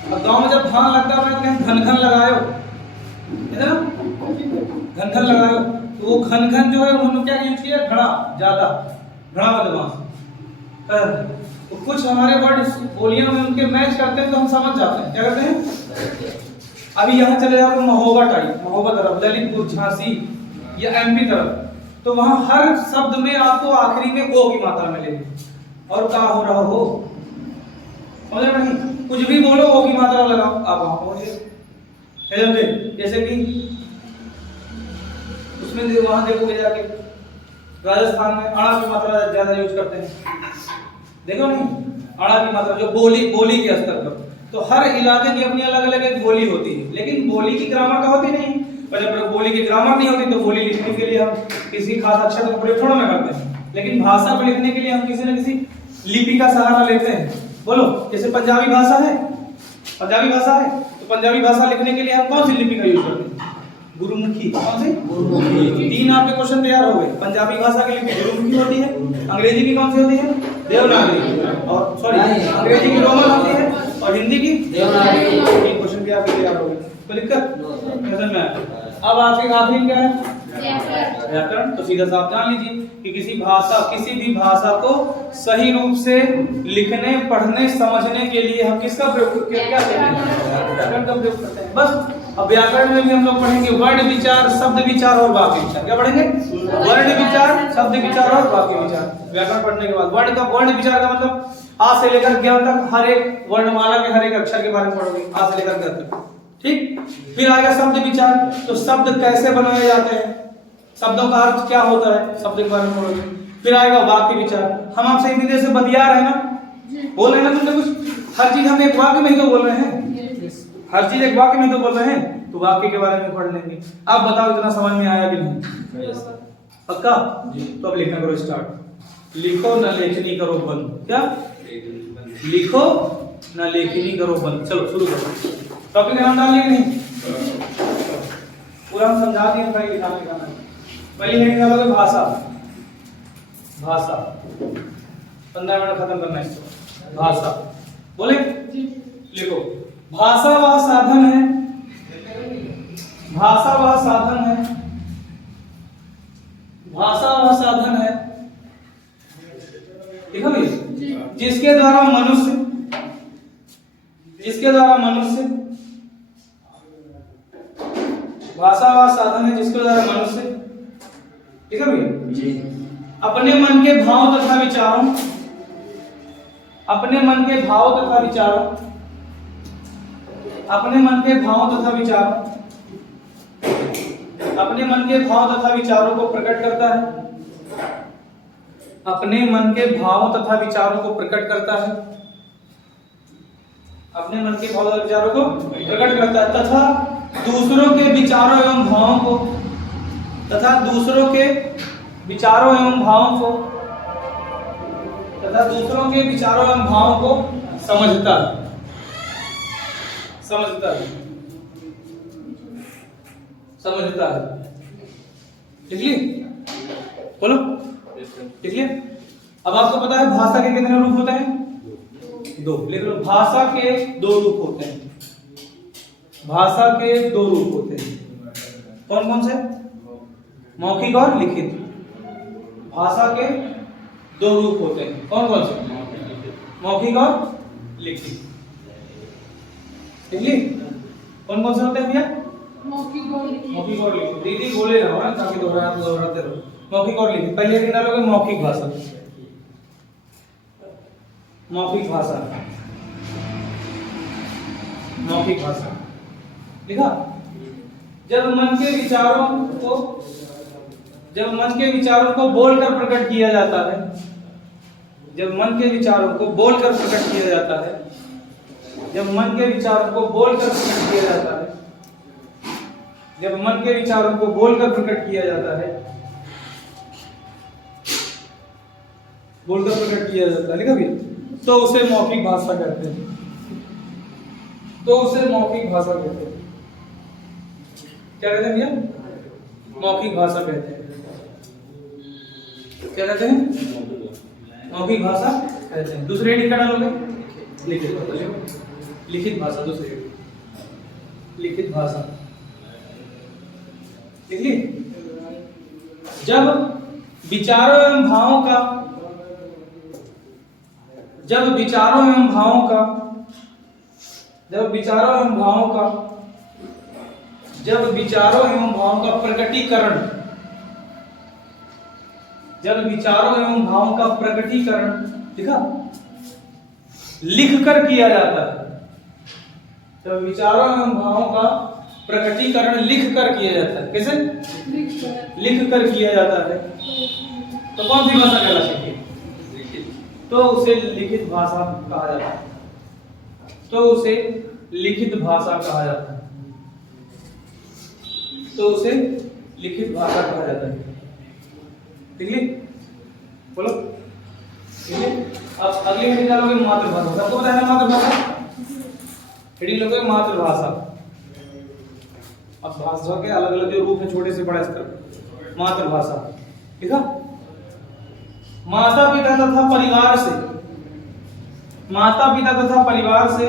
अब गांव में जब धान लगता है तो घन घन लगायो, है ना, घन घन लगायो, तो वो घन घन जो है उन्होंने क्या यूज किया? घड़ा, ज्यादा, घड़ा बदमाश। तो कुछ हमारे वर्ड बोलियों में उनके मैच करते हैं तो हम समझ जाते हैं। क्या करते हैं? अभी यहाँ चले जाओ महोबा टाइप, महोबा तरफ, ललितपुर, झांसी या एमपी तरफ, तो वहां हर शब्द में आपको आखिरी में ओ की मात्रा मिलेगी। और क्या हो रहा हो, समझ नहीं, कुछ भी बोलो ओ की मात्रा लगाओ, आप वहां पहुंचे। जैसे कि उसमें वहां देखोगे जाके राजस्थान में अड़ा की मात्रा ज्यादा यूज करते हैं, देखो नहीं, अड़ा की मात्रा जो बोली के स्तर पर, तो हर इलाके की अपनी अलग अलग एक बोली होती है, लेकिन बोली की ग्रामर का होती नहीं। और जब बोली की ग्रामर नहीं होती तो बोली लिखने के लिए हम किसी खास अक्षर का प्रयोग थोड़ा ना करते हैं, लेकिन भाषा को लिखने के लिए हम किसी न किसी लिपि का सहारा लेते हैं। बोलो, जैसे पंजाबी भाषा है, पंजाबी भाषा है, तो पंजाबी भाषा लिखने के लिए हम कौन सी लिपि का यूज करते हैं? गुरुमुखी। कौन सी? गुरुमुखी। 3 आपके क्वेश्चन तैयार हो गए। पंजाबी भाषा की लिपि गुरुमुखी होती है, अंग्रेजी की कौन सी होती है? देवनागरी, और सॉरी अंग्रेजी की रोमन होती है, और हिंदी की देवनागरी। 3 क्वेश्चन भी आपके तैयार हो गए। तो दिक्कत समझ में? अब आपके आखिरी क्या है? व्याकरण। तो सीधा साफ जान लीजिए कि किसी भी भाषा को सही रूप से लिखने, पढ़ने, समझने के लिए हम किसका प्रयोग क्या करते हैं? व्याकरण का प्रयोग करते हैं। बस अब व्याकरण में भी हम लोग पढ़ेंगे वर्ण विचार, शब्द विचार और वाक्य विचार। क्या पढ़ेंगे? वर्ण विचार, शब्द विचार और वाक्य विचार। व्याकरण पढ़ने के बाद वर्ण विचार का मतलब आ से लेकर ज्ञ तक हर एक वर्णमाला के हर एक अक्षर के बारे में पढ़ोगे, आ से लेकर ज्ञ तक, ठीक। फिर आएगा शब्द विचार, तो शब्द कैसे बनाए जाते हैं, शब्दों का अर्थ क्या होता है, शब्द के बारे में पढ़ोगे। फिर आएगा वाक्य विचार। हम आपसे इतनी देर से बतिया रहे हैं ना, बोल रहे हैं ना, तुमने कुछ हर चीज हम एक वाक्य में ही तो बोल रहे हैं, हर चीज एक वाक्य में तो बोल रहे हैं, तो वाक्य के बारे में पढ़ लेंगे। आप बताओ इतना समझ में आया कि नहीं? पक्का? तो अब लिखना करो स्टार्ट। लिखो न लेखनी करो बंद। क्या? लिखो न लेखनी करो बंद। चलो शुरू करो। टॉपिक का नाम डाल लिया नहीं? पूरा हम समझा दिए, पहले लिखा लिखाना। पहली हेडिंग डालोगे भाषा। भाषा 15 मिनट खत्म करना है इसको। भाषा बोले लिखो। भाषा वह साधन है, भाषा वह साधन है, भाषा वह साधन है, देखो भैया, जिसके द्वारा मनुष्य भाषा वह साधन है जिसके द्वारा मनुष्य, ठीक है भैया जी, अपने मन के भाव तथा विचारों, अपने मन के भाव तथा विचारों, अपने मन के भाव तथा विचारों, अपने मन के भाव तथा विचारों को प्रकट करता है, अपने मन के भाव तथा विचारों को प्रकट करता है, अपने मन के भाव तथा विचारों को प्रकट करता है, तथा दूसरों के विचारों एवं भावों को, तथा दूसरों के विचारों एवं भावों को, तथा दूसरों के विचारों एवं भावों को समझता है, समझता है, समझता है। ठीक है, बोलो ठीक है। अब आपको पता है भाषा के कितने रूप होते हैं? 2। लिख लो, भाषा के 2 रूप होते हैं। भाषा के 2 रूप होते हैं। कौन कौन से? मौखिक और लिखित। भाषा के 2 रूप होते हैं। कौन कौन से? मौखिक और लिखित। ठीक है। कौन कौन से होते हैं भैया? मौखिक और लिखित। मौखिक और लिखित। दीदी बोले रहो ना, ताकि दोहराते रहो। मौखिक और लिखित। पहले हेडिंग डालोगे मौखिक भाषा। मौखिक भाषा, मौखिक भाषा लिखा। जब मन के विचारों को बोलकर प्रकट किया जाता है, जब मन के विचारों को बोलकर प्रकट किया जाता है, जब मन के विचारों को बोलकर प्रकट किया जाता है, जब मन के विचारों को बोलकर प्रकट किया जाता है, बोलकर प्रकट किया जाता है, लिखा भी, तो उसे मौखिक भाषा कहते हैं। तो उसे मौखिक भाषा कहते हैं। क्या कहते हैं भैया? मौखिक भाषा कहते हैं। क्या कहते हैं? मौखिक भाषा कहते हैं। दूसरी हेडिंग क्या डालोगे? लिखित भाषा। लिखित भाषा दूसरी हेडिंग। लिखित भाषा लिख ली। जब विचारों एवं भावों का जब विचारों एवं भावों का जब विचारों एवं भावों का जब विचारों एवं भावों का प्रकटीकरण जब विचारों एवं भावों का प्रकटीकरण लिखा लिखकर किया जाता है। जब विचारों एवं भावों का प्रकटीकरण लिखकर किया जाता है। कैसे? लिखकर किया जाता है। तो कौन सी भाषा कहलाती है? तो उसे लिखित भाषा कहा जाता है। तो उसे लिखित भाषा कहा जाता है। तो उसे लिखित भाषा कहा जाता है। ठीक है, बोलो। ठीक है, अब अगली हेडिंग डालोगे मातृभाषा। सबको पता है ना मातृभाषा? हेडिंग लोगे मातृभाषा। अब भाषा के अलग अलग जो रूप है, छोटे से बड़ा स्तर। मातृभाषा, ठीक है। माता पिता तथा परिवार से माता पिता तथा परिवार से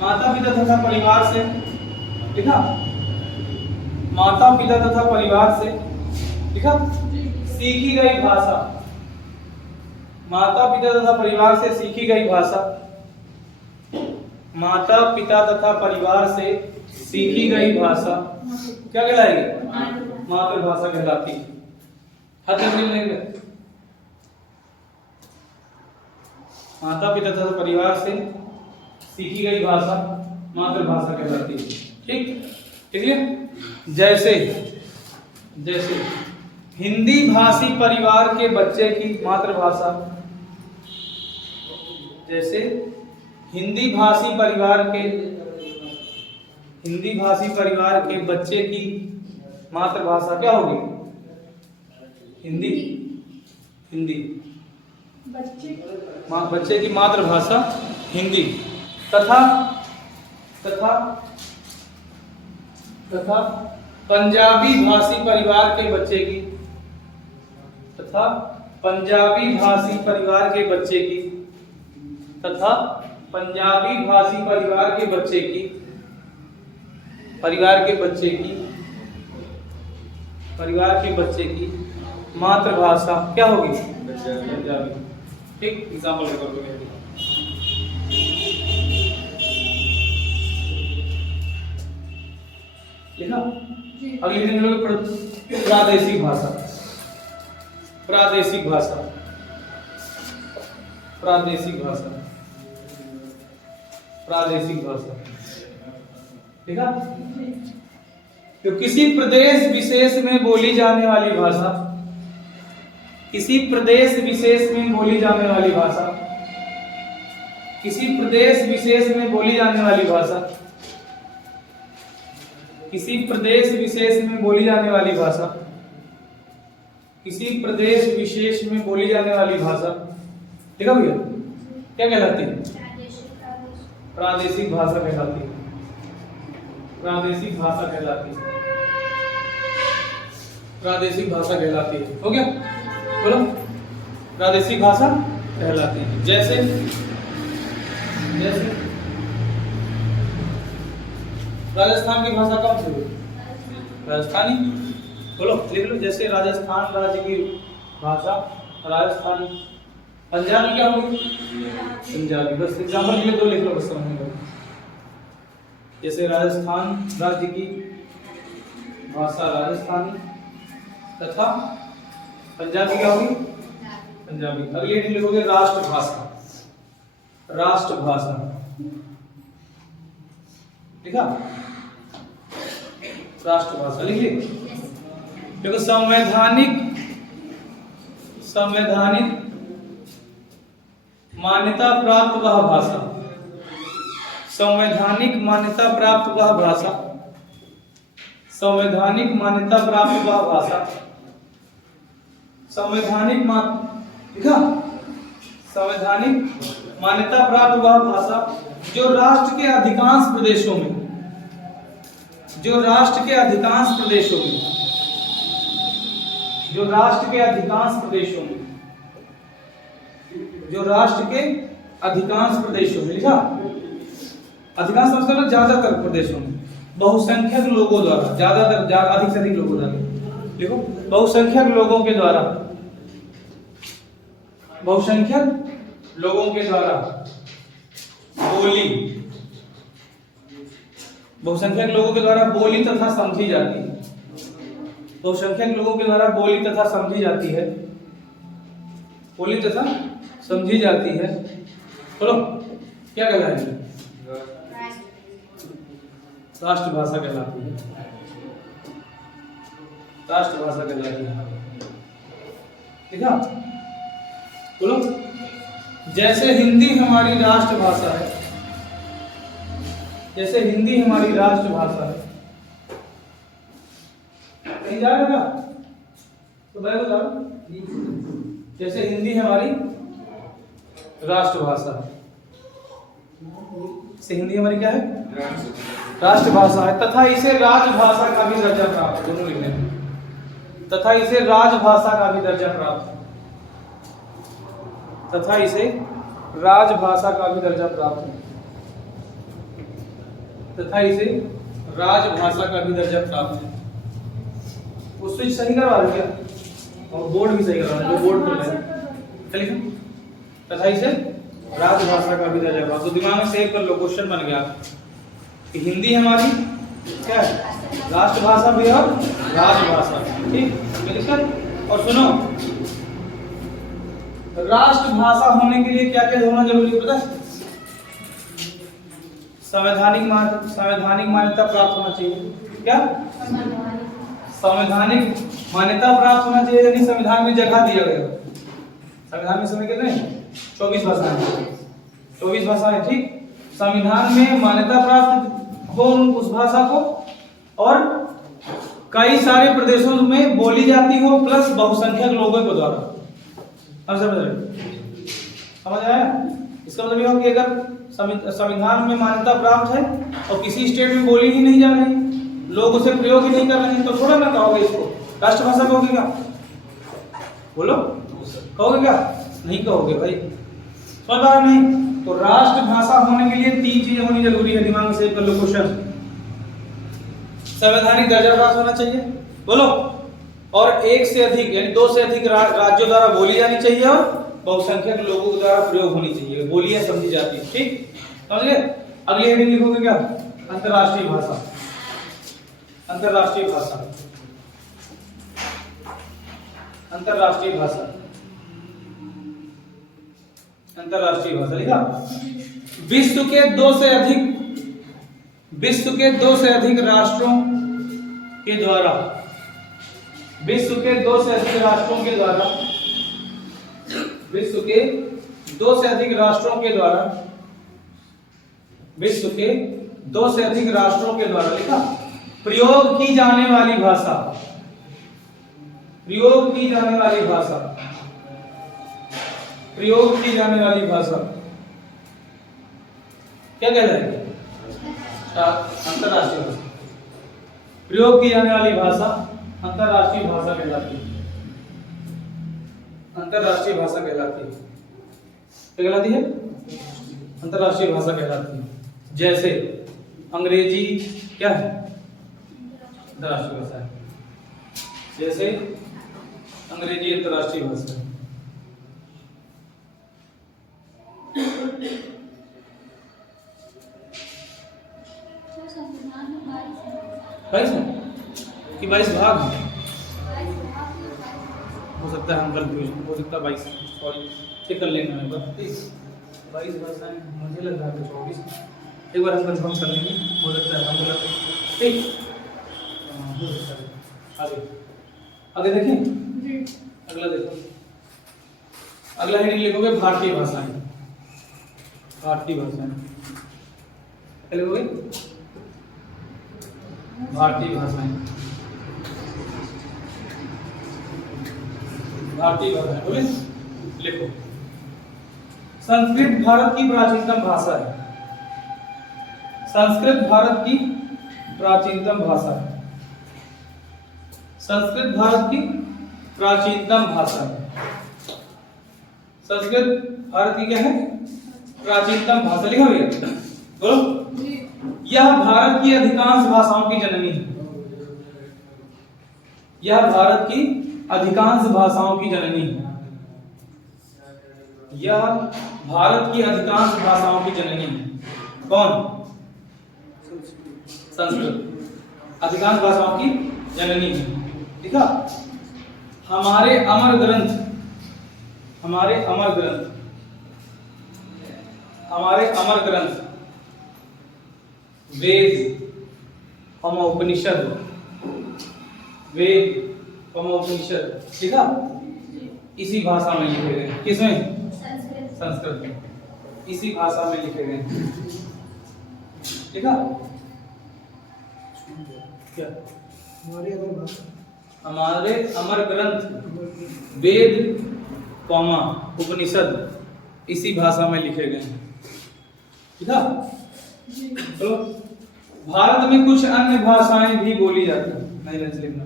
माता पिता तथा परिवार से लिखा। माता पिता तथा परिवार से लिखा। सीखी गई भाषा। माता पिता तथा परिवार से सीखी गई भाषा। माता पिता तथा परिवार से सीखी गई भाषा क्या कहलाएगी? मातृभाषा कहलाती है। हाथ मिलने में माता पिता तथा परिवार से सीखी गई भाषा मातृभाषा कहलाती है। ठीक है। जैसे जैसे हिंदी भाषी परिवार के बच्चे की मातृभाषा। जैसे हिंदी भाषी परिवार के बच्चे की मातृभाषा क्या होगी? हिंदी बच्चे की मातृभाषा हिंदी तथा पंजाबी भाषी परिवार के बच्चे की तथा पंजाबी भाषी परिवार के बच्चे की मातृभाषा क्या होगी? पंजाबी। ठीक, एग्जांपल के तौर पे लिखा। अगली हेडिंग लोगे प्रादेशिक भाषा। प्रादेशिक भाषा ठीक है। तो किसी प्रदेश विशेष में बोली जाने वाली भाषा। किसी प्रदेश विशेष में बोली जाने वाली भाषा। किसी प्रदेश विशेष में बोली जाने वाली भाषा। किसी प्रदेश विशेष में बोली जाने वाली भाषा। किसी प्रदेश विशेष में बोली जाने वाली भाषा ठीक है भैया, क्या कहलाती है? प्रादेशिक भाषा कहलाती है। प्रादेशिक भाषा कहलाती है। प्रादेशिक भाषा कहलाती है। हो गया, बोलो। प्रादेशिक भाषा कहलाती है। जैसे जैसे राजस्थान की भाषा कौन सी है? राजस्थानी। बोलो, लिख लो। जैसे राजस्थान राज्य की भाषा राजस्थानी। पंजाबी क्या होगी? पंजाबी। बस एग्जाम्पल के लिए दो लिख लो, बस समझ में। जैसे राजस्थान राज्य की भाषा राजस्थानी तथा पंजाबी क्या होगी? पंजाबी। अगली हेडिंग लिखोगे राष्ट्रभाषा। राष्ट्रभाषा लिखा? राष्ट्रभाषा लिख ली? देखो संवैधानिक मान्यता प्राप्त वह भाषा। संवैधानिक मान्यता प्राप्त वह भाषा। संवैधानिक मान्यता प्राप्त वह भाषा। संवैधानिक लिखा? संवैधानिक मान्यता प्राप्त वह भाषा जो राष्ट्र के अधिकांश प्रदेशों में जो राष्ट्र के अधिकांश प्रदेशों में लिखा? अधिकांश मतलब ज्यादातर प्रदेशों में बहुसंख्यक लोगों द्वारा, ज्यादातर अधिक से अधिक लोगों द्वारा लिखो, बहुसंख्यक लोगों के द्वारा बोली, बहुसंख्यक लोगों के द्वारा बोली तथा समझी जाती है। बहुसंख्यक लोगों के द्वारा बोली तथा समझी जाती है। बोली तथा समझी जाती है। बोलो क्या कहलाएगी? राष्ट्रभाषा कहलाती है। राष्ट्रभाषा कहलाती है। ठीक है? बोलो जैसे हिंदी हमारी राष्ट्रभाषा है, जैसे हिंदी हमारी राष्ट्रभाषा है। कहीं जा रहे हो? तो मैं बता, जैसे हिंदी हमारी राष्ट्रभाषा है, से हिंदी हमारी क्या है? राष्ट्रभाषा है तथा इसे राजभाषा का भी दर्जा प्राप्त है। दोनों लिखने में तथा इसे राजभाषा का भी दर्जा प्राप्त है। तथा इसे राजभाषा का भी दर्जा प्राप्त है। तथा इसे राजभाषा का भी दर्जा प्राप्त है। वो स्विच सही करवा दो क्या? और बोर्ड भी सही करवा दो, जो बोर्ड पर है। चलिए तथा इसे राजभाषा का भी दर्जा प्राप्त। तो दिमाग में सेव कर लो, क्वेश्चन बन गया कि हिंदी हमारी क्या है? राष्ट्रभाषा भी और राजभाषा। ठीक, और सुनो, राष्ट्रभाषा होने के लिए क्या क्या होना जरूरी है पता है? संवैधानिक मान्यता प्राप्त होना चाहिए। क्या? संवैधानिक मान्यता प्राप्त होना चाहिए, यानी संविधान में जगह दिया गया। संविधान में समय कितने? 24 भाषाएं। 24 भाषाएं। ठीक, संविधान में मान्यता प्राप्त हो उस भाषा को, और कई सारे प्रदेशों में बोली जाती हो, प्लस बहुसंख्यक लोगों के द्वारा। समझ आया? इसका मतलब यह हो कि अगर संविधान में मान्यता प्राप्त है और किसी स्टेट में बोली ही नहीं जा रही, लोग उसे प्रयोग ही नहीं कर रहे हैं, तो थोड़ा ना कहोगे इसको राष्ट्रभाषा कहोगे क्या? बोलो कहोगे क्या? नहीं कहोगे भाई। समझ पा रहे नहीं? तो राष्ट्रभाषा होने के लिए 3 चीजें होनी जरूरी है। दिमाग में सेव कर लो क्वेश्चन। संवैधानिक दर्जा प्राप्त होना चाहिए, बोलो, और 1 से अधिक यानी 2 से अधिक राज्यों द्वारा बोली जानी चाहिए, और बहुसंख्यक लोगों द्वारा प्रयोग होनी चाहिए, बोलियां समझी जाती है। ठीक, समझ गए? अगली हेडिंग लिखोगे क्या? अंतरराष्ट्रीय भाषा। अंतरराष्ट्रीय भाषा। अंतरराष्ट्रीय भाषा। अंतरराष्ट्रीय भाषा लिखा? विश्व के 2 से अधिक राष्ट्रों के द्वारा, विश्व के 2 से अधिक राष्ट्रों के द्वारा, विश्व के 2 से अधिक राष्ट्रों के द्वारा, विश्व के 2 से अधिक राष्ट्रों के द्वारा लिखा? प्रयोग की जाने वाली भाषा। प्रयोग की जाने वाली भाषा। प्रयोग की जाने वाली भाषा क्या कहलाएगी? अंतरराष्ट्रीय भाषा। प्रयोग की जाने वाली भाषा अंतरराष्ट्रीय भाषा कहलाती है। अंतरराष्ट्रीय भाषा कहलाती है। क्या कहलाती है? अंतरराष्ट्रीय भाषा कहलाती है। जैसे अंग्रेजी क्या है? अंतरराष्ट्रीय भाषा है। जैसे अंग्रेजी अंतरराष्ट्रीय भाषा है। कि 22 भाग हैं? हो सकता है हम गलत हो सकता है 22, सॉरी चेक कर लेंगे एक बार। ठीक, 22 भाषाएं मुझे लग रहा है 24, एक बार हम कंफर्म कर लेंगे, हो सकता है हम गलत। ठीक, हो सकता है। आगे आगे देखें, जी। अगला देखो, अगला हेडिंग लिखोगे भारतीय भाषाएं। भारतीय भाषाएं क्या लिखोगे? भारतीय भाषाएं। भारतीय भाषाएं बोले लिखो। संस्कृत भारत की प्राचीनतम भाषा है। संस्कृत भारत की प्राचीनतम भाषा है। संस्कृत भारत की प्राचीनतम भाषा है। संस्कृत भारत की क्या है? प्राचीनतम भाषा। लिखा भैया, बोलो। जी। यह भारत की अधिकांश भाषाओं की जननी है। यह भारत की अधिकांश भाषाओं की जननी है। यह भारत की अधिकांश भाषाओं की जननी है। कौन? संस्कृत अधिकांश भाषाओं की जननी है। ठीक है। हमारे अमर ग्रंथ, हमारे अमर ग्रंथ, हमारे अमर ग्रंथ वेद और उपनिषद, वेद और उपनिषद, ठीक है, इसी भाषा में लिखे गए। किसमें? संस्कृत में, इसी भाषा में लिखे गए। ठीक है। क्या? हमारे अमर ग्रंथ वेद कौमा उपनिषद इसी भाषा में लिखे गए हैं। ठीक है। चलो, भारत में कुछ अन्य भाषाएं भी बोली जाती हैं। नहीं लिखना,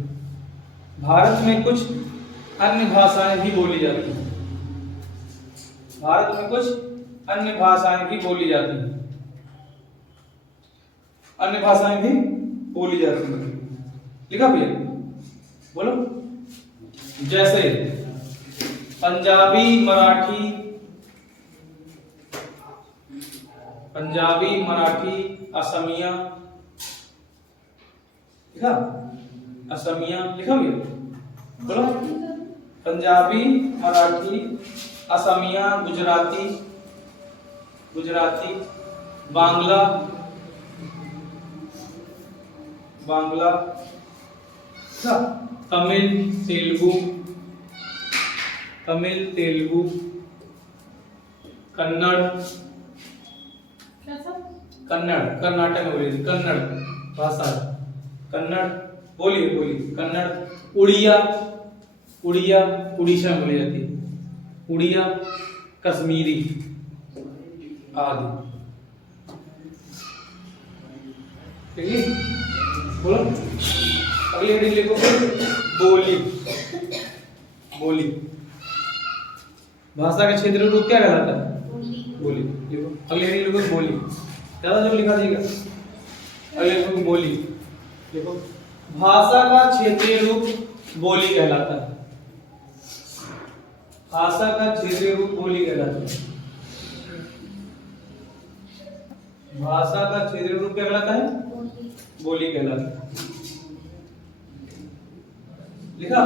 भारत में कुछ अन्य भाषाएं भी बोली जाती हैं। भारत में कुछ अन्य भाषाएं भी बोली जाती हैं। अन्य भाषाएं भी बोली जाती हैं। लिखा भैया, बोलो। जैसे पंजाबी, मराठी, पंजाबी, मराठी, असमिया, लिखा? असमिया लिखा भैया, बोलो। पंजाबी, मराठी, असमिया, गुजराती, गुजराती, बांग्ला, बांग्ला, तमिल, तेलुगु, तमिल, तेलुगु, कन्नड़, कन्नड़, कर्नाटक में बोलिए, कन्नड़ भाषा, कन्नड़ बोलिए, बोलिए कन्नड़, उड़िया, उड़िया उड़ीसा में बोली जाती है, उड़िया, कश्मीरी आदि। ठीक है, बोलो। अगली हेडिंग लिखो, बोली। बोली भाषा का क्षेत्रीय रूप क्या कहलाता है? बोली। लिखो, अगली हेडिंग लिखो, बोली। ज्यादा जब लिखा जाएगा। अगले लिखो, बोली। देखो, भाषा का क्षेत्रीय रूप बोली कहलाता है। भाषा का क्षेत्रीय रूप बोली कहलाता है। भाषा का क्षेत्रीय रूप क्या कहलाता है? बोली कहलाता है। लिखा?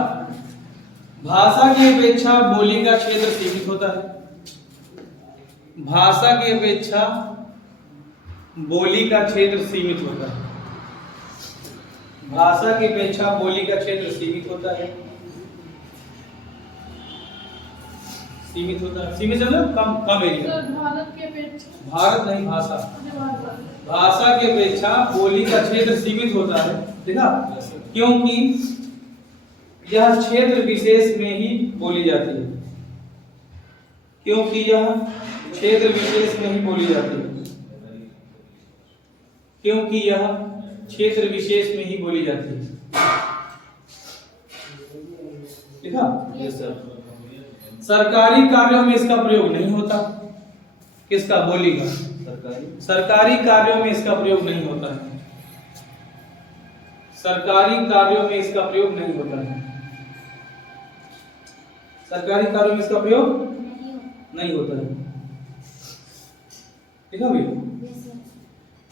भाषा की अपेक्षा बोली का क्षेत्र सीमित होता है। भाषा की अपेक्षा बोली का क्षेत्र सीमित होता है। भाषा की अपेक्षा बोली का क्षेत्र सीमित होता है। सीमित होता है, सीमित मतलब कम, कम एरिया। भारत के अपेक्षा, भारत नहीं, भाषा, भाषा की अपेक्षा बोली का क्षेत्र सीमित होता है। देखा? क्योंकि यह क्षेत्र विशेष में ही बोली जाती है। क्योंकि यह क्षेत्र विशेष में ही बोली जाती है। क्योंकि यह क्षेत्र विशेष में ही बोली जाती है। ठीक है? Yes sir. सरकारी कार्यों में इसका प्रयोग नहीं होता। किसका? बोली का। सरकारी कार्यों में इसका प्रयोग नहीं होता है। सरकारी कार्यों में इसका प्रयोग नहीं होता है। सरकारी कार्यों में इसका प्रयोग नहीं होता है। ठीक है भैया?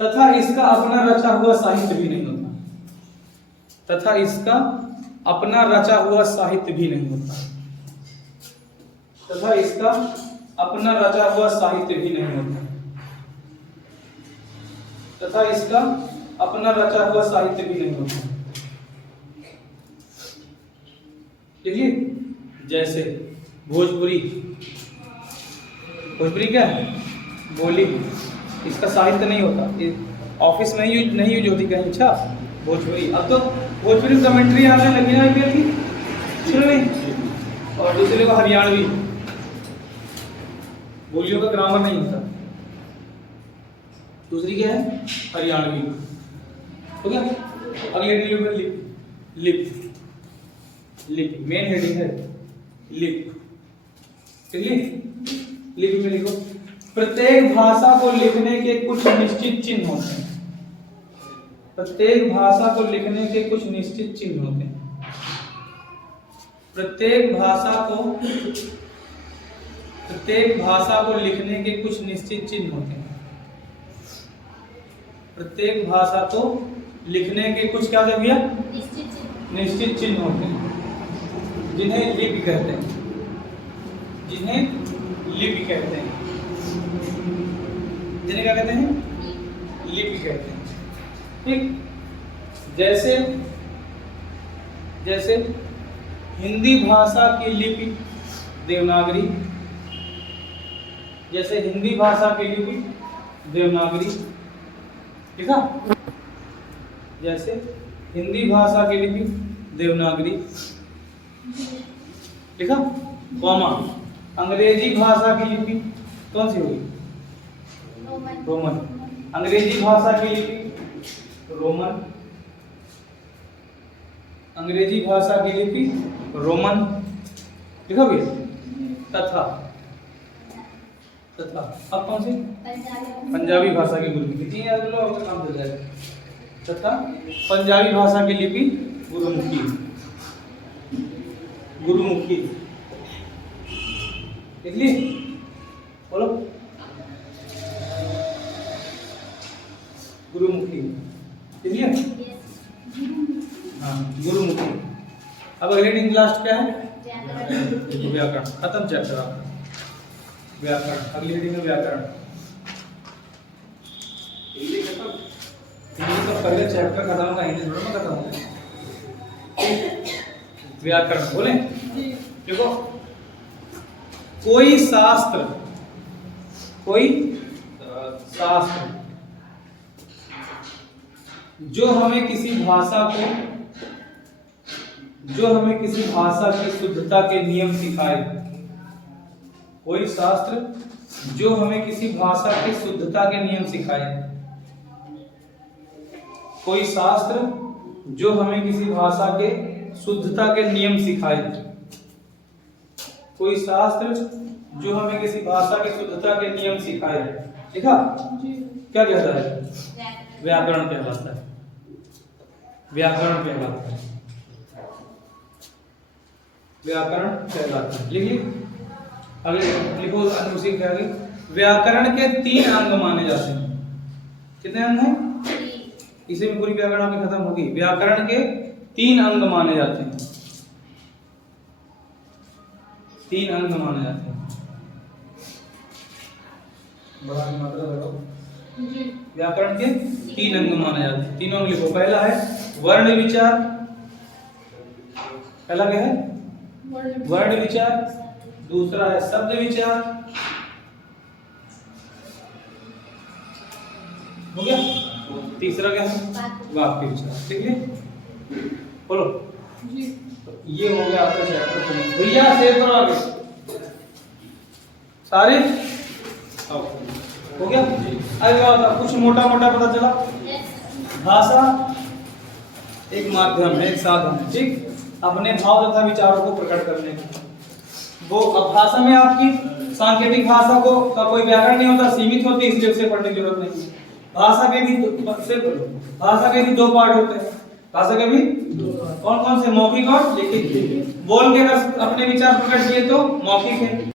तथा इसका अपना रचा हुआ साहित्य भी नहीं होता। तथा इसका अपना रचा हुआ साहित्य भी नहीं होता, तथा इसका अपना रचा हुआ साहित्य भी नहीं होता, तथा इसका अपना रचा हुआ साहित्य भी नहीं होता। देखिए, जैसे भोजपुरी, भोजपुरी क्या है? बोली, इसका साहित्य नहीं होता, ऑफिस में नहीं यूज होती कहीं। अच्छा, भोजपुरी, अब तो भोजपुरी कमेंट्री आने लगी ना IPL की, सुन रही। और दूसरे को हरियाणवी, बोलियों का ग्रामर नहीं होता। दूसरी क्या है? हरियाणवी। हो गया। अगली हेडिंग में लिप, लिप मेन हेडिंग है लिप। चलिए, लिप में लिखो, प्रत्येक भाषा को लिखने के कुछ निश्चित चिन्ह होते हैं। प्रत्येक भाषा को लिखने के कुछ निश्चित चिन्ह होते हैं। प्रत्येक भाषा को लिखने के कुछ निश्चित चिन्ह होते हैं। प्रत्येक भाषा को लिखने के कुछ क्या भैया? निश्चित चिन्ह होते हैं, जिन्हें लिपि कहते हैं, जिन्हें लिपि कहते हैं, जिन्हें क्या कहते हैं? लिपि कहते हैं। ठीक, जैसे हिंदी भाषा की लिपि देवनागरी, जैसे हिंदी भाषा की लिपि देवनागरी, ठीक है? जैसे हिंदी भाषा की लिपि देवनागरी, ठीक है? कॉमा, अंग्रेजी भाषा की लिपि कौन सी होगी? रोमन। अंग्रेजी भाषा की लिपि रोमन, अंग्रेजी भाषा की लिपि रोमन, ठीक है भैया? तथा अब कौन सी? पंजाबी भाषा की गुरुमुखी। 3000 लोग काम चल जाएगा। तथा पंजाबी भाषा की लिपि गुरुमुखी, गुरुमुखी। देख ली? बोलो, गुरुमुखी। देख लिया? हाँ, गुरुमुखी। अब अगली हेडिंग लास्ट क्या है? व्याकरण। खत्म चैप्टर आपका व्याकरण। अगली हेडिंग में व्याकरण। तो पहले चैप्टर खत्म होगा, हिंदी थोड़ा ना खत्म होगा। व्याकरण बोले, देखो, कोई शास्त्र जो हमें किसी भाषा की शुद्धता के नियम सिखाए, कोई शास्त्र जो हमें किसी भाषा की शुद्धता के नियम सिखाए, कोई शास्त्र जो हमें किसी भाषा के शुद्धता के नियम सिखाए, कोई शास्त्र जो हमें किसी भाषा की शुद्धता के नियम सिखाए, देखा? क्या कहता है? व्याकरण कहलाता है, व्याकरण कहलाता है, व्याकरण कहलाता है। लिखिए, अगले लिखो, उसी के आगे। व्याकरण के 3 अंग माने जाते हैं। कितने अंग हैं? इसी में पूरी व्याकरण आपकी खत्म होगी। व्याकरण के 3 अंग माने जाते हैं, 3 अंग माने जाते हैं। बड़ा मात्रा लगाओ। व्याकरण के 3 अंग माने जाते हैं। तीनों अंग लिखो। पहला है वर्ण विचार। पहला क्या है? वर्ण विचार। दूसरा है शब्द विचार। हो गया? तीसरा क्या है? वाक्य विचार। ठीक है, बोलो। ये हो गया आपका चैप्टर। भैया सेव करो आगे सारे हो गया। अरे कुछ मोटा मोटा पता चला। भाषा एक माध्यम है, एक साधन है, ठीक, अपने भाव तथा विचारों को प्रकट करने का। वो अब भाषा में आपकी सांकेतिक भाषा को का कोई व्याकरण नहीं होता, सीमित होती, इसलिए उसे पढ़ने की जरूरत नहीं। भाषा के भी दो पार्ट होते हैं। भाषा के भी कौन कौन से? मौखिक और लिखित। बोल के अगर अपने विचार प्रकट किए तो मौखिक है,